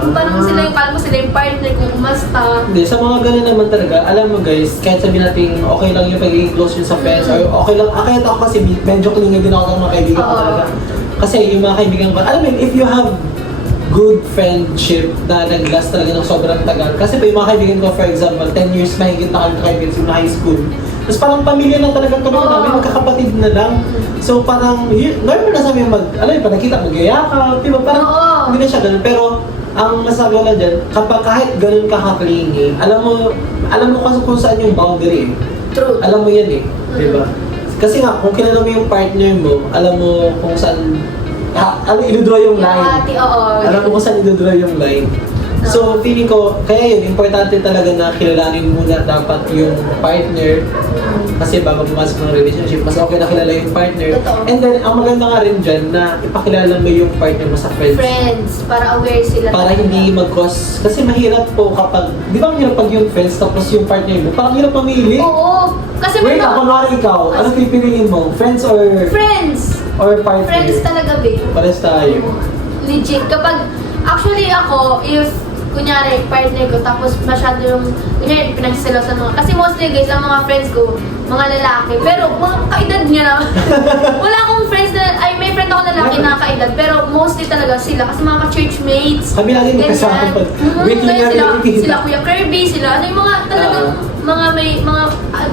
Yung parang sila yung, alam mo sila yung partner kung kumasta. Hindi, sa mga ganun naman talaga, alam mo guys, kahit sabihin natin okay lang yung pagiging close yun sa friends, or okay lang, kahit ako kasi medyo clingy din ako ng mga kaibigan ko Oo. talaga. Kasi yung mga kaibigan ko, alam mo yun, if you have good friendship na nag-last talaga ng sobrang tagal. Kasi pa yung mga kaibigan ko, for example, 10 years mahigit na kami kaibigan sa high school. Tapos parang pamilya na talaga kami Oo. namin, magkakapatid na lang. So parang, normal na sa amin alam mo, pag nakita, mag-iyakap, diba? Parang Oo. hindi na siya ganun. Pero, ang masabi ko lang dyan, kapag kahit ganun ka ka-clingy, alam mo kung saan yung boundary eh. True. Alam mo yan eh, di ba? Kasi nga, kung kilala mo yung partner mo, alam mo kung saan, idudraw yung line. Alam mo kung saan idudraw yung line. So, feeling ko, kaya yun, importante talaga na kilalanin muna dapat yung partner. Kasi bago pumasok ng relationship, mas okay na kilala yung partner. Totoo. And then, ang maganda nga rin dyan, na ipakilala mo yung partner mo sa friends. Para aware sila. Para hindi mag-cause, kasi mahirap po kapag, di ba ang hirap pag yung friends tapos yung partner mo, parang hirap mamili. Oo. Kasi Wait, ako na ikaw, ano pipiliin mo? Friends or partner? Friends talaga, babe. Pares tayo. Legit. Actually ako, if kunyari, partner ko, tapos masyado yung, kunyari, pinagsiselosan mga, kasi mostly guys, ang mga friends ko, mga lalaki, pero mga kaedad niya na. Wala akong friends may friend ako lalaki na kaedad, pero mostly talaga sila, kasi mga ka-churchmates. Kami lagi magkasama pag weekly nga rin. Sila Kuya Kirby, sila, yung mga talagang,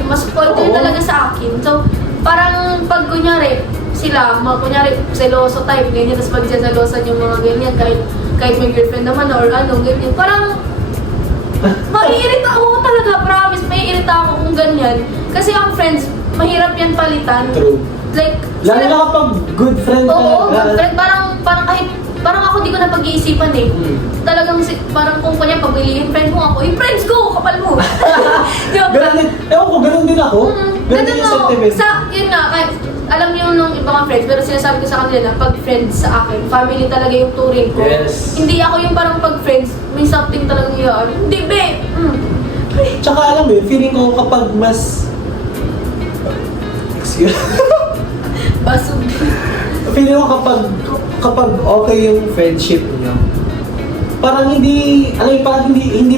mas spoiled talaga sa akin. So, parang pag kunyari, kunyari, seloso type, ganyan, tapos magsaselosan yung mga ganyan, kahit may girlfriend naman or ganyan. Parang, maiirita ako talaga, promise, maiirita ako kung ganyan. Kasi ang friends, mahirap yan palitan. True. Like, Lalo na kapag good friend ka. oo, good friend, parang ako di ko na pag-iisipan eh. Talagang, parang kung kanya pabilihin friend mo ako, friends ko, kapal mo. Ganun din, ewan ko, ganun din ako. Ganun din yung sentiment. Yun nga, alam niyo nung ibang friends, pero sinasabi ko sa kanila na pag friends sa akin, family talaga yung turing ko. Yes. Hindi ako yung parang pag friends, may something talagang yun. Hindi, be! Tsaka alam mo yun, feeling ko kapag mas... Excuse Basog. feeling ko kapag okay yung friendship niyo, parang hindi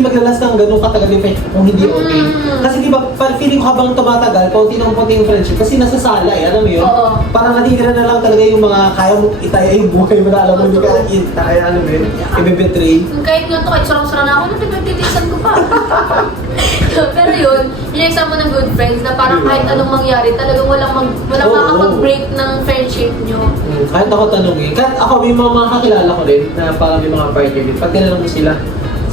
maglalas ng ganun katagal yung friendship kung hindi okay. Kasi di ba, feeling ko habang tumatagal, paunti yung friendship, kasi nasasala alam mo yun? Oo. Parang natitira na lang talaga yung mga kaya mong itaya yung buhay mo na alam mo, hindi ka itaya, alam mo yun? I-betray. Kahit nga to, kahit sarang-sarang na ako, nagtititisan ko pa. Pero yun yung example ng good friends na parang kahit anong mangyari, talagang walang makakapag-break ng friendship nyo. Kahit ako tanongin, kahit ako may mga kakilala ko rin na parang may mga partner din, pag tinanong mo sila,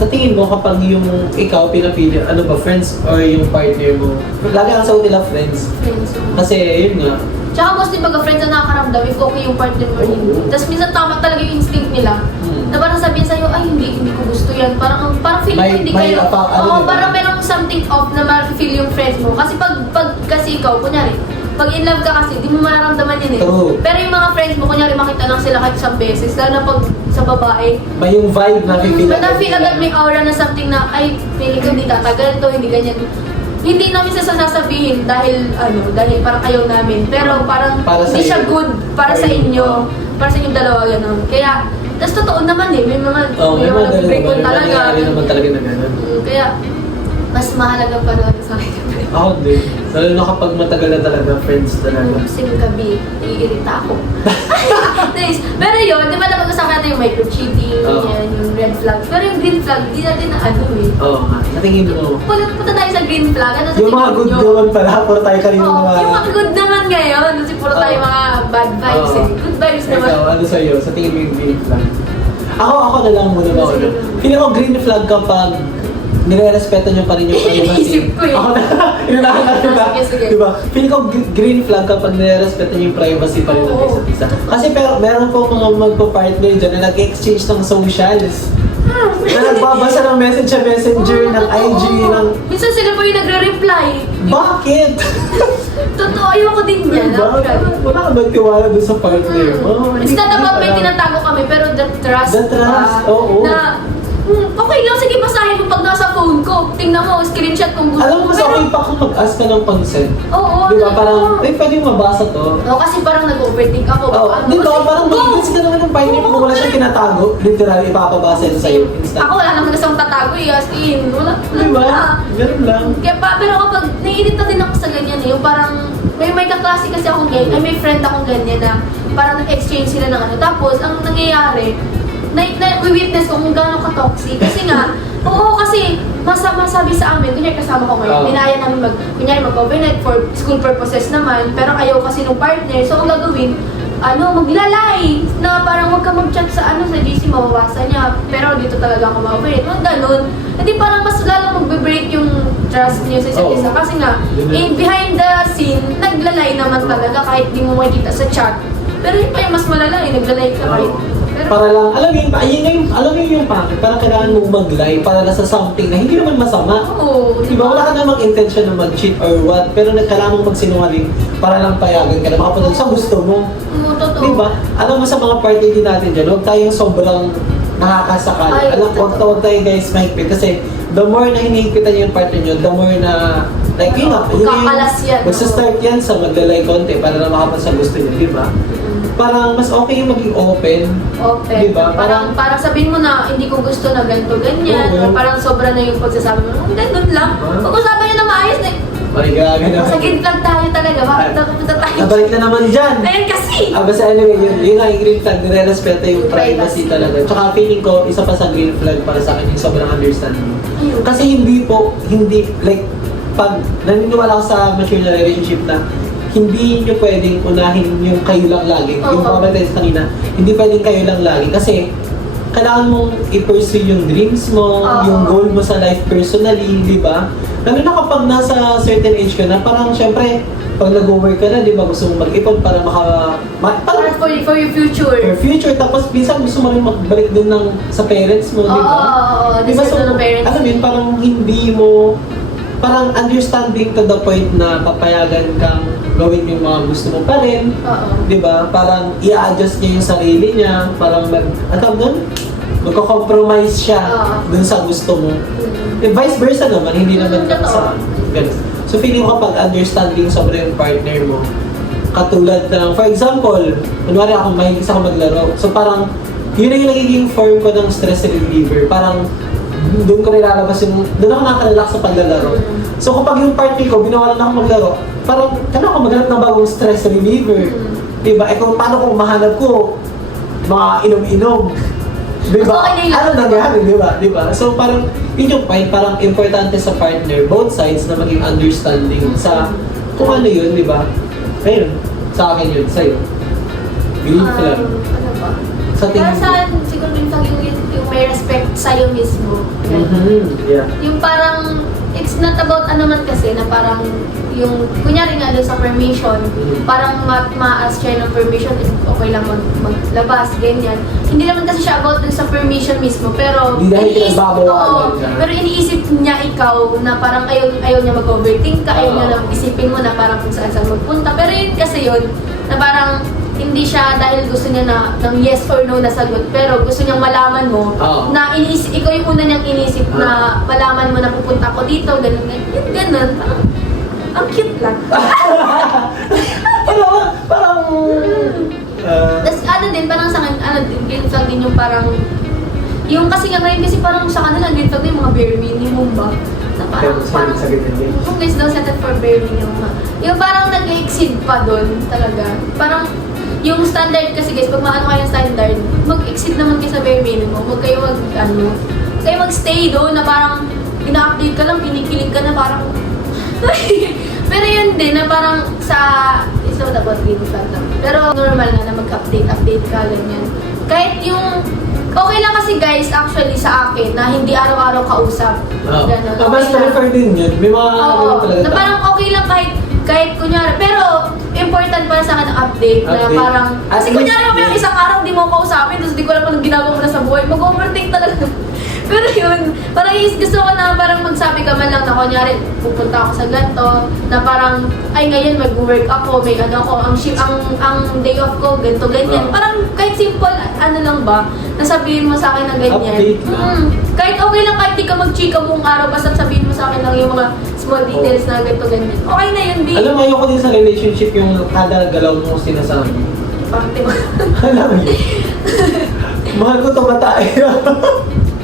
sa tingin mo kapag yung ikaw pinapili, ano ba, friends or yung partner mo, lagi ang sagot nila friends. Kasi yun nga, Tsaka mostly pag friends na nakakaramdam if okay yung partner mo or hindi. Tapos minsan tama talaga yung instinct nila. Na parang sabihin sa'yo, ay hindi ko gusto yan. Parang feeling ko hindi kayo. Parang merong something off na ma-feel yung friends mo. Kasi pag kasi ikaw, kunyari, pag in love ka kasi, di mo mararamdaman yun eh. True. Pero yung mga friends mo, kunyari makita lang sila kahit isang beses, lalo na pag sa babae. may yung vibe na feel Na-feel agad may aura na something na, ay, feeling ko hindi tatagal to, hindi ganyan. Hindi namin sasabihin dahil parang ayaw namin. Pero parang Para sa hindi siya iyo. good para sa inyo. para sa inyong dalawa ganun. Kaya, tas totoo naman may mga may mga ganun nag-break talaga. Nangyayari naman talaga na gano'n. Kaya, mas mahalaga pa rin sa akin. Ako din. Lalo na kapag matagal na talaga, friends talaga. Kasi yung gabi, naiirita ako. Nice. Pero yun, di ba napag-usapan natin yung micro-cheating, yan, yung red flags. Pero yung green flag, di natin na Oo nga. Sa tingin mo, Punta tayo sa green flag. Ano sa yung mga tingin good nyo? naman pala, puro tayo kanina Oo, mga... yung mga good naman ngayon. Kasi puro tayo mga bad vibes eh. Good vibes naman. Ikaw, ano sa'yo? Sa tingin mo yung green flag? Ako na lang muna ba? Sige. Feeling ko green flag kapag nire-respeto niyo pa rin yung privacy. Iniisip ko eh. Ako na, inunahan na diba? Sige. Diba? Feeling ko green flag kapag nire-respeto niyo yung privacy pa rin ng isa't isa. Kasi pero meron po mga magpo-partner dyan na nag-exchange ng socials. Na nagbabasa ng message sa messenger, ng IG, ng... Minsan sila pa yung nagre-reply. Bakit? Totoo, ayoko din yan. Diba? Wala ka ba tiwala doon sa partner mo? It's not about may tinatago kami, pero the trust. The trust, oo. Na, okay lang, sige, basahin mo pag nasa phone ko. Tingnan mo, screenshot kung gusto Alam mo, mas Pero- okay pa kung mag-ask ka ng consent. Oo, Diba? Parang, oo. pwedeng mabasa to. Oo, kasi parang nag-overthink ako. Oh, Ano, di ba? kasi- Parang Go! mag-guess ka naman ng partner mo kung wala siyang tinatago. Literal, ipapabasa yun sa'yo instant. Ako wala naman kasang tatago eh, as in. Wala. Di ba? Ganun lang. Kaya pero kapag naiinit na din ako sa ganyan eh, yung parang may kaklase kasi akong ganyan, may friend akong ganyan na parang nag-exchange sila ng ano. Tapos, ang nangyayari, na-witness ko kung gaano ka-toxic. Kasi nga, oo kasi, masabi sa amin, kunyari kasama ko ngayon, dinaya namin mag-overnight for school purposes naman, pero ayaw kasi nung partner, so ang gagawin, maglalay na parang huwag ka mag-chat sa sa GC, mababasa niya. Pero dito talaga ako ma-overnight. Huwag ganun. Hindi parang mas lalo magbe-break yung trust niyo sa isa't isa. Kasi nga, behind the scene, naglalay naman talaga kahit di mo makikita sa chat. Pero yun pa yung mas malala naglalay ka kahit. Para lang, alam mo yung pangit, parang kailangan mong mag-lie para na sa something na hindi naman masama. Oo. Diba? Wala ka namang intention na mag-cheat or what, pero kailangan mong magsinungaling para lang payagan ka na makapunod sa gusto mo. Oo, totoo. Diba? Alam mo sa mga party din natin dyan, huwag tayong sobrang nakakasakal. Ay, Alam, huwag tayo guys mahigpit kasi the more na hinihigpitan niyo yung partner nyo, the more na like yun nga, Kakalas yan. magsa-start yan sa maglalay konti para na makapunod sa gusto niyo, diba? Parang mas okay yung maging open. Open. Diba? Parang sabihin mo na hindi ko gusto na ganito, ganyan. Oo. Or parang sobra na yung pagsasabi mo, ganun lang. Pag-usapan nyo na maayos na. Ay, gaga naman. Sa gitlag tayo talaga. Bakit napunta tayo? Nabalik na naman dyan. Ayun kasi. Basta anyway, yun nga yung green flag, nire-respeto yung privacy talaga. Tsaka feeling ko, isa pa sa green flag para sa akin yung sobrang understanding. Kasi hindi, like, pag naniniwala ako sa mature na relationship na hindi nyo pwedeng unahin yung kayo lang lagi. Yung pabalik kanina, hindi pwedeng kayo lang lagi. Kasi, kailangan mong i-pursue yung dreams mo, yung goal mo sa life personally, di ba? Lalo na kapag nasa certain age ka na, parang syempre, pag nag-work ka na, di ba, gusto mong mag-ipon para Para for your future. for future. Tapos, minsan gusto mo rin magbalik dun sa parents mo, di ba? Oo, Di ba, so, ng parents. alam mo yun, parang hindi mo, parang understanding to the point na papayagan kang gawin yung mga gusto mo pa rin. Oo. Di ba? Parang i-adjust niya yung sarili niya. Parang magko-compromise siya dun sa gusto mo. Vice versa naman, hindi naman sa ganun. So feeling ko kapag understanding sobra yung partner mo, katulad ng, for example, kunwari ako mahilig ako maglaro. So parang, yun ang nagiging form ko ng stress reliever. Parang, doon ko nilalabas yung, doon ako nakalalax sa paglalaro. So kapag yung partner ko, binawalan ako maglaro, parang, kailangan ko maghanap ng bagong stress reliever. Diba? Eh kung paano kung mahanap ko, mga inom-inom. Diba? Ano nangyari, diba? So parang, yun yung point, parang importante sa partner, both sides na maging understanding sa kung ano yun, diba? Ayun, sa akin yun, sa'yo. Green flag. Ano ba? Sa tingin Para sa akin, siguro yung may respect sa'yo mismo. Yeah. Yung parang, it's not about ano man kasi na parang yung, kunyari nga doon sa permission, parang ma-ask siya ng permission, okay lang maglabas, ganyan. Hindi naman kasi siya about doon sa permission mismo, pero Hindi dahil pinagbabawalan ka. pero iniisip niya ikaw na parang ayaw niya mag-overthink ka, ayaw niya na isipin mo na parang kung saan magpunta. Pero yun kasi yun, na parang hindi siya dahil gusto niya ng yes or no na sagot, pero gusto niyang malaman mo na ikaw yung una niyang inisip na malaman mo na pupunta ako dito, ganun. Parang, ang cute lang. Parang, Tapos ano din, parang sa akin, green flag din yung parang, yung kasi nga ngayon kasi parang sa kanila, green flag din yung mga bare minimum ba? Na parang kung guys daw set it for bare minimum. Yung parang nag-exceed pa doon talaga. Parang, yung standard kasi guys, pag maano kayo ng standard, mag-exceed naman kayo sa bare minimum. Huwag kayo kayo mag-stay doon na parang, ina-update ka lang, kinikilig ka na parang, pero yun din na parang it's not about green flag lang. Pero normal na mag-update ka, ganyan. Kahit yung, okay lang kasi guys, actually sa akin, na hindi araw-araw kausap. Ganun. Basta refer din yun. May mga talaga. Na parang okay lang kahit kunyari, pero important pa sa akin ang update na parang, kasi kunyari mo yung isang araw di mo kausapin, tapos di ko alam kung ginagawa mo na sa buhay, mag-overthink talaga. Pero yun, parang gusto ko na parang magsabi ka man lang na kunyari, pupunta ako sa ganito, na parang, ay ngayon mag-work ako, may ano ako, ang day off ko, ganito, ganyan. Parang kahit simple, ano lang ba, nasabihin mo sa akin na ganyan. Update lang. Kahit okay lang, kahit di ka mag-chika buong araw, basta sabihin mo sa akin lang yung mga small details na ganito, ganyan. Okay na yun, di. Alam mo, ayoko din sa relationship yung kada galaw mo sinasabi. Parte mo. Alam mo yun. Mahal ko ito matay.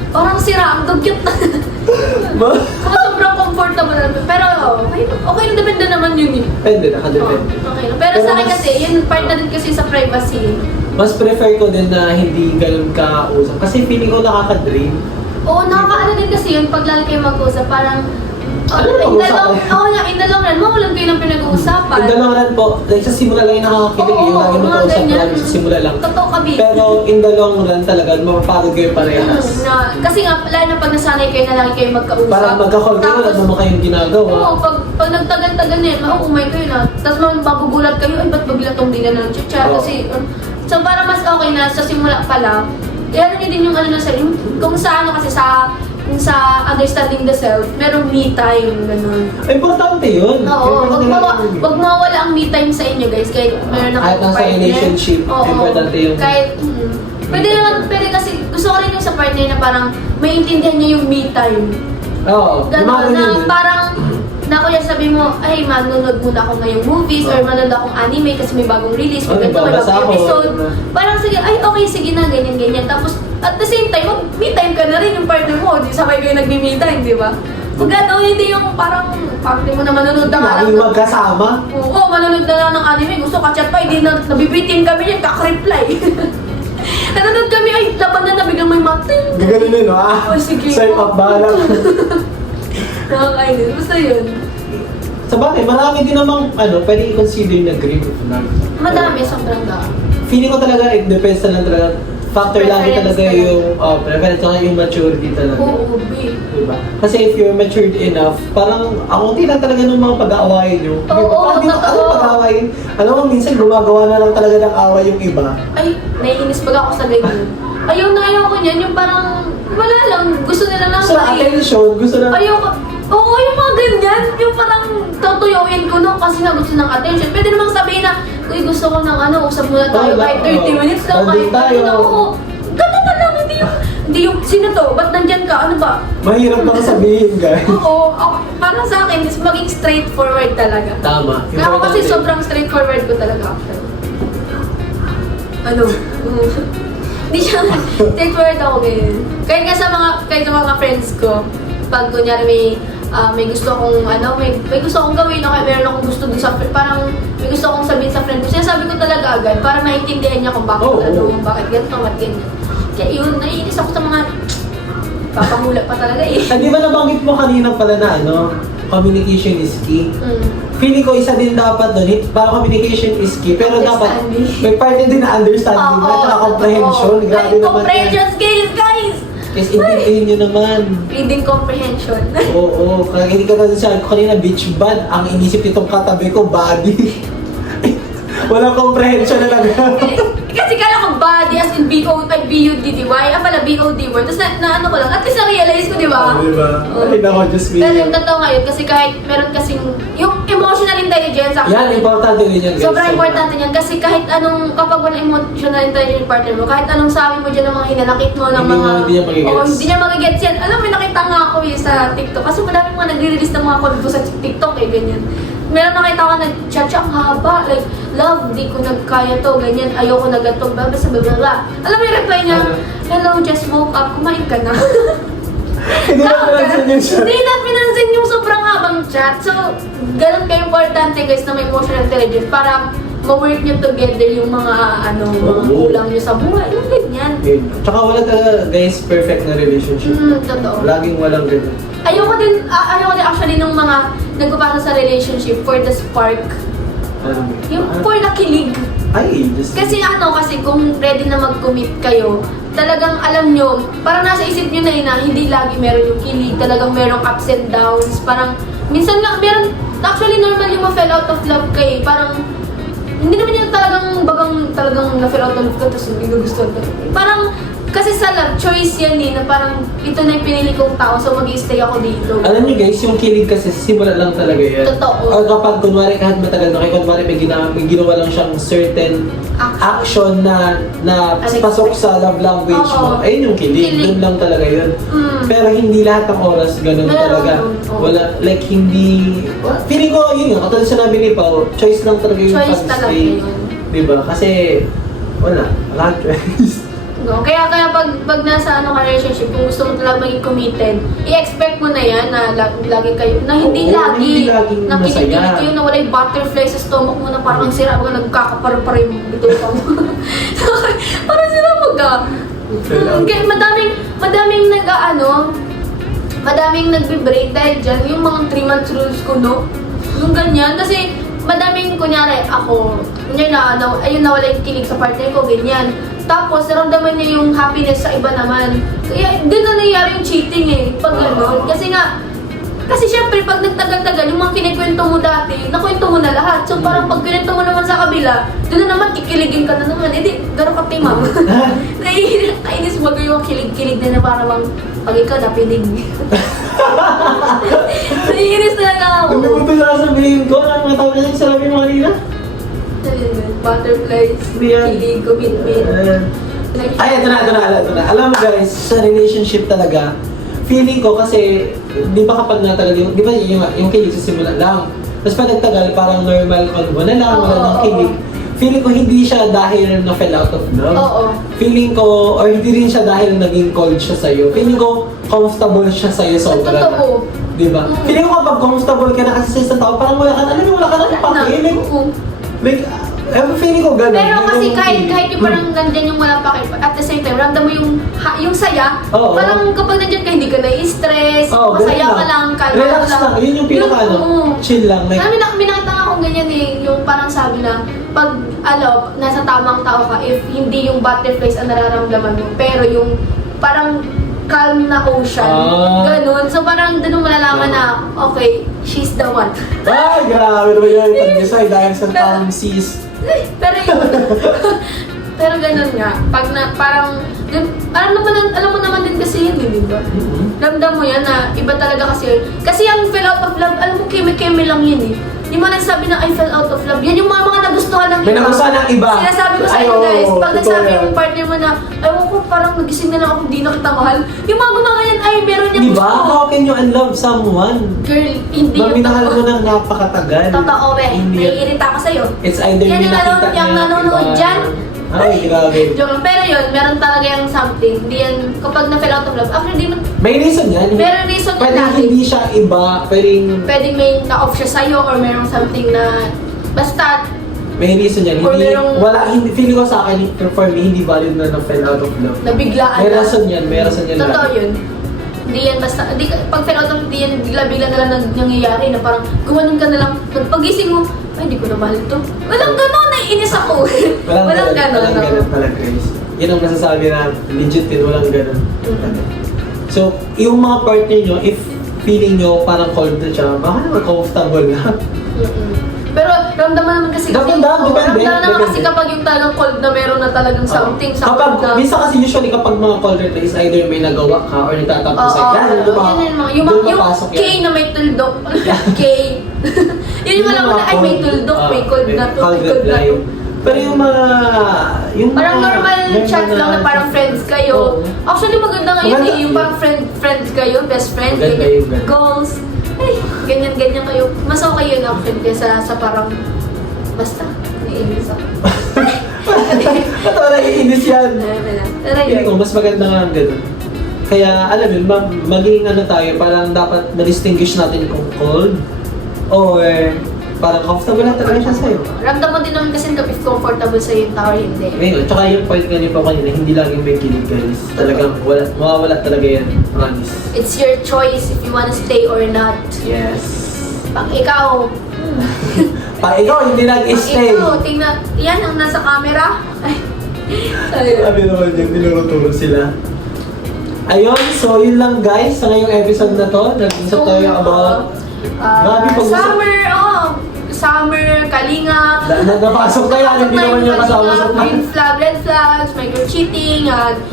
Parang sira, ang dugyot na. Mga sobrang comfortable na. Pero okay na, depende naman yun eh. Depende, nakadepende. Okay na. Pero sa akin kasi, yun part na din kasi sa privacy. Mas prefer ko din na hindi ganun ka-usap. Kasi feeling ko nakaka-drain. Oo, nakakaano din kasi yun pag lalo kayo mag-usap, parang Ano in the long run, mawalan kayo ng pinag-uusapan. In the long run po, like sa simula lang yung nakakakilig, yung lagi mo kausap lagi sa simula lang. Totoo ka, babe. Pero in the long run talaga, mapapagod kayo parehas. Kasi nga, lalo na pag nasanay kayo na lagi kayo magkausap. Parang magka-call kayo, wala naman kayong ginagawa. Oo, pag nagtagal-tagal na yun, mauumay kayo na. Tapos magugulat kayo, ay ba't bigla tong di na ng chat? Kasi, so para mas okay na sa simula pa lang, kaya nyo din yung ano na sa kung sa ano kasi sa understanding the self, merong me time, gano'n. Importante yun. Oo, wag mawala ang me time sa inyo guys, kahit meron na kahit nasa relationship, importante yun. Kahit, pwede kasi, gusto ko rin yung sa partner na parang maintindihan niya yung me time. Oo, Gano'n na parang, na kuya sabi mo, ay manonood muna ako ngayong movies or manonood akong anime kasi may bagong release, may bagong episode. Parang sige, ay okay, sige na, ganyan. Tapos, at the same time, me time ka na rin yung partner mo, di sabay kayo nag-me time, di ba? Huwag gano'n, hindi yung parang, parte mo na manonood na lagi magkasama. Oo, manonood na lang ng anime, gusto ka-chat pa, hindi na, nabibitin kami yan, kaka-reply. Nanonood kami, ay, laban na biglang may mating. Gaganon yun, Sige. Swipe up ba lang. Nakakainin, basta yun. Sa bagay, marami din namang, pwede i-consider na green flag. Madami, sobrang dami. Feeling ko talaga, it depends na lang talaga. Factor lagi talaga yung preference at yung maturity talaga. Oo, babe. Diba? Kasi if you're matured enough, parang ako hindi lang talaga ng mga pag-aawayin nyo. Oo, Ano pag-aawayin? Alam mo, minsan gumagawa na lang talaga ng away yung iba. Ay, naiinis pag ako sa ganyan. Ayaw ko niyan, yung parang, wala lang, gusto nila lang So, attention, gusto na... Oo, yung mga ganyan, yung parang tutuyuin ko no, kasi nga gusto ng attention. Pwede namang sabihin na, uy, gusto ko ng usap muna tayo, kahit 30 minutes lang, kahit tayo. Ganun na lang, hindi yung, sino to, ba't nandyan ka, ano ba? Mahirap na sabihin, guys. Oo, parang sa akin, is maging straightforward talaga. Tama. Ako kasi sobrang straightforward ko talaga actually. Hindi siya, straightforward ako ganyan. Kahit sa mga friends ko, pag kunyari may gusto akong may gusto akong gawin o kaya meron akong gusto dun sa parang may gusto akong sabihin sa friend ko, sinasabi ko talaga agad para maintindihan niya kung bakit bakit ganito, bakit ganyan. Kaya yun, naiinis ako sa mga papahula pa talaga eh. Di ba nabanggit mo kanina pala na communication is key? Feeling ko isa din dapat doon, para communication is key, pero dapat may part din na understanding at comprehension. Grabe naman comprehension skills, guys! Kasi intindihin nyo naman. Reading comprehension. Oo, kaya hindi ka na sabi ko kanina, beach bad. Ang inisip nitong katabi ko, body. Walang comprehension na lang. Kasi kala ko body as in B-U-D-D-Y. Pala B-O-D word. Tapos na ko lang. At least na-realize ko, di ba? Diba? Ay, nako, just me. Pero yung totoo ngayon, kasi kahit meron kasing, yung emotional intelligence actually. Yan, importante din yan, guys. Sobrang importante yan. Kasi kahit kapag wala emotional intelligence partner mo, kahit anong sabi mo dyan ng mga hinanakit mo, ng mga... Hindi niya magigets. Yan. Alam mo, nakita nga ako sa TikTok. Kasi madami mga nagre-release ng mga convo sa TikTok ganyan. meron nakita ko nag-chat siya, ang haba, like, love, di ko nagkaya to, ganyan, ayoko na ganito, basta bla. Alam mo yung reply niya, hello, just woke up, kumain ka na. Hindi na pinansin yung siya. Hindi na pinansin yung sobrang habang chat. So, ganun ka-importante guys na may emotional intelligence para ma-work nyo together yung mga mga kulang nyo sa buhay. Yung ganyan. Tsaka wala talaga guys perfect na relationship. Totoo. Laging walang ganun. Ayoko din actually nung mga nagpapasa sa relationship for the spark. Yung for the kilig. Ay, just... Kasi kung ready na mag-commit kayo, talagang alam nyo, parang nasa isip nyo na na hindi lagi meron yung kilig, talagang merong ups and downs, parang, minsan nga, meron, actually normal yung ma-fell out of love kayo, parang, hindi naman yung talagang na-fell out of love ka, tapos hindi gusto ka. Parang, kasi sa love, choice yan na parang, ito na yung pinili kong tao, so mag-i-stay ako dito. Alam niyo guys, yung kilig kasi simula lang talaga yan. Totoo. O kapag kunwari kahit matagal na kayo, kunwari may ginawa lang siyang certain action na pasok sa love language mo, ayun yung kilig. Doon lang talaga yun. Pero hindi lahat ng oras ganun talaga. Wala, like hindi... Feeling ko yun nga, katulad sinabi ni Pao, choice lang talaga yung choice talaga pag-stay. yun. Diba? Kasi wala choice. No? Kaya pag nasa ka relationship, kung gusto mo talaga maging committed, i-expect mo na yan na lagi kayo, na hindi lagi laging na kilig masaya. kayo, na wala yung butterfly sa stomach mo na parang ang sira mo, nagkakapar-par yung bito ka mo. Parang sila madaming nagbe-break dahil dyan, yung mga 3 months rules ko, no? Yung ganyan, kasi madaming, kunyari, ayun nawala yung kilig sa partner ko, ganyan. Tapos, naramdaman niya yung happiness sa iba naman. Kaya, doon na nangyayari yung cheating pag gano'n. Kasi syempre, pag nagtagal-tagal, yung mga kinikwento mo dati, nakwento mo na lahat. So, parang pag kwento mo naman sa kabila, doon na naman, kikiligin ka na naman. Gano'n ka timang. Nainis mo yung kilig-kilig na parang pag ikaw napinig. Naiinis talaga ako. Hindi mo ito sasabihin ko, ang mga tawag na yung salabi mo kanina? Butterflies, kilig, commitment. Ay, ito na. Alam mo guys, sa relationship talaga, feeling ko kasi, di ba kapag natagal di ba yung kilig sa simula lang. Tapos pag nagtagal, parang normal convo na lang, wala nang kilig. Feeling ko hindi siya dahil na-fell out of love. Oo. Feeling ko, or hindi rin siya dahil naging cold siya sa'yo. Feeling ko, comfortable siya sa'yo sobra na. Totoo. Di ba? Feeling ko kapag comfortable ka na kasi sa isang tao, parang wala ka na pakilig. Like, feeling ko gano'n. Pero kasi kahit yung parang nandyan yung walang pakit, at the same time, ramdam mo yung saya. Oo. Parang kapag nandyan ka, hindi ka na-stress, masaya ka lang, kalma relax ka lang. lang. Yun yung pinaka chill lang. Like, may nakita nga akong ganyan yung parang sabi na, pag nasa tamang tao ka, if hindi yung butterflies ang nararamdaman mo, pero yung parang calm na ocean. Ganun. So parang doon mo malalaman na, okay, she's the one. ay, grabe naman yan. Pag-decide dahil sa calm seas. Pero ganun nga. Parang, alam mo naman din kasi yun, di ba? Ramdam mo yan na iba talaga kasi ang fell out of love, alam mo, keme-keme lang yun Yung mga nagsabi na I fell out of love, yan yung mga nagustuhan ng iba. May nagustuhan ng iba. Sinasabi ko sa inyo guys, pag nagsabi yung partner mo na, ewan ko, parang nagising na lang ako, hindi na kita mahal. Yung mga gumaganyan, ay, meron niya gusto. Diba? How can you unlove someone? Girl, hindi yung minahal mo ng napakatagal. Totoo, naiirita ako sa'yo. It's either yan may nakita niya. Yung nanonood dyan. Ay, grabe. Joke lang. Pero yun, meron talaga yung something. Hindi yan, kapag na-fell out of love, actually, may reason yan. Meron reason yan pwedeng natin. hindi siya iba, pwedeng may na-off siya sa'yo or merong something na, basta, may reason yan. Or Hindi, feeling ko sa akin, for me, hindi valid na na-fell out of love. nabiglaan May rason yan, Totoo yun. Hindi yan basta, pag fell out of love, hindi yan bigla-bigla na lang nangyayari na parang gumanon ka na lang, pag-gising mo, ay, hindi ko na mahal to. Walang ganon, naiinis ako. Walang ganon. Walang ganon pala, Grace. Yan ang masasabi na legit din, walang ganon. So, yung mga partner nyo, if feeling nyo parang cold na siya, baka naman comfortable na. Pero ramdaman naman kasi Depende. Kapag yung talagang cold na meron na talagang something sa cold na. Minsan kasi usually kapag mga cold na is either may nagawa ka or nagtatapos sa yan. Yung K na may tuldok. K. Yun yung alam mo na, ay may tuldok, may cold na to, may cold na to. Pero yung parang normal chat lang na parang friends kayo. Actually maganda nga yun yung parang friends kayo, best friend, goals. Ay, ganyan-ganyan kayo. Mas okay yun actually kaysa sa parang, basta, naiinis ako. Ito na iinis yan. Pero Hindi ko, yun. mas maganda nga ang ganun. Kaya, alam mo, maging ano tayo, parang dapat ma-distinguish natin kung cold or parang comfortable lang talaga siya sa'yo. Ramdam mo din naman kasi if comfortable sa'yo yung tao or hindi. Ngayon, tsaka yung point nga ni Papa kanina, hindi laging may kilig guys. Talagang mawawala talaga yan. Promise. It's your choice if you wanna stay or not. Yes. Pag ikaw, Pag ikaw, hindi nag-stay. ikaw, tingnan, yan ang nasa camera. Ay, Sabi naman yung tinuruturo sila. Ayun, so yun lang guys sa ngayong episode na to. Nag-usap tayo about grabe pag-usap. Summer, Kalinga. Napasok na yan, hindi naman yung kasama sa Green flag, red flags, micro-cheating,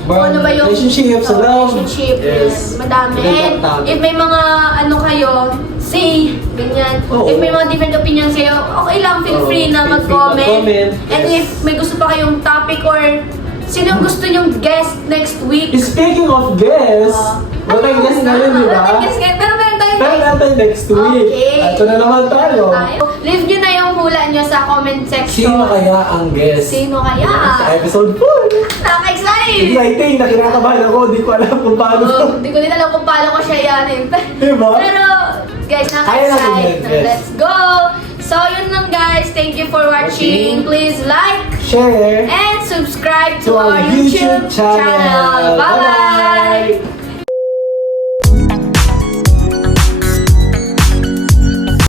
Burn ano ba yung relationships, love. relationship, Yes. yan. Madami. And Madami. if may mga ano kayo, say, ganyan. Oo. If may mga different opinions kayo, okay lang, feel Oo, free na feel free mag-comment. mag-comment. And Yes. if may gusto pa kayong topic or sino gusto nyong guest next week? Speaking of guests, wala yung guest ngayon, di ba? Wala tayong guest ngayon, pero meron tayong Pero natin next week. Okay. At ito na naman tayo. Leave nyo na yung hula nyo sa comment section. Sino kaya ang guest? Sino kaya? Sa episode 4. Nakaka-excite! Exciting, nakinakabahan ako, di ko alam kung paano. Hindi ko din alam kung paano ko siya yanin. Diba? Pero, guys, Kaya natin nakaka-excite. yan, yes. Let's go! So, yun lang guys. Thank you for watching. Please like Share and subscribe to to our YouTube channel. Bye-bye!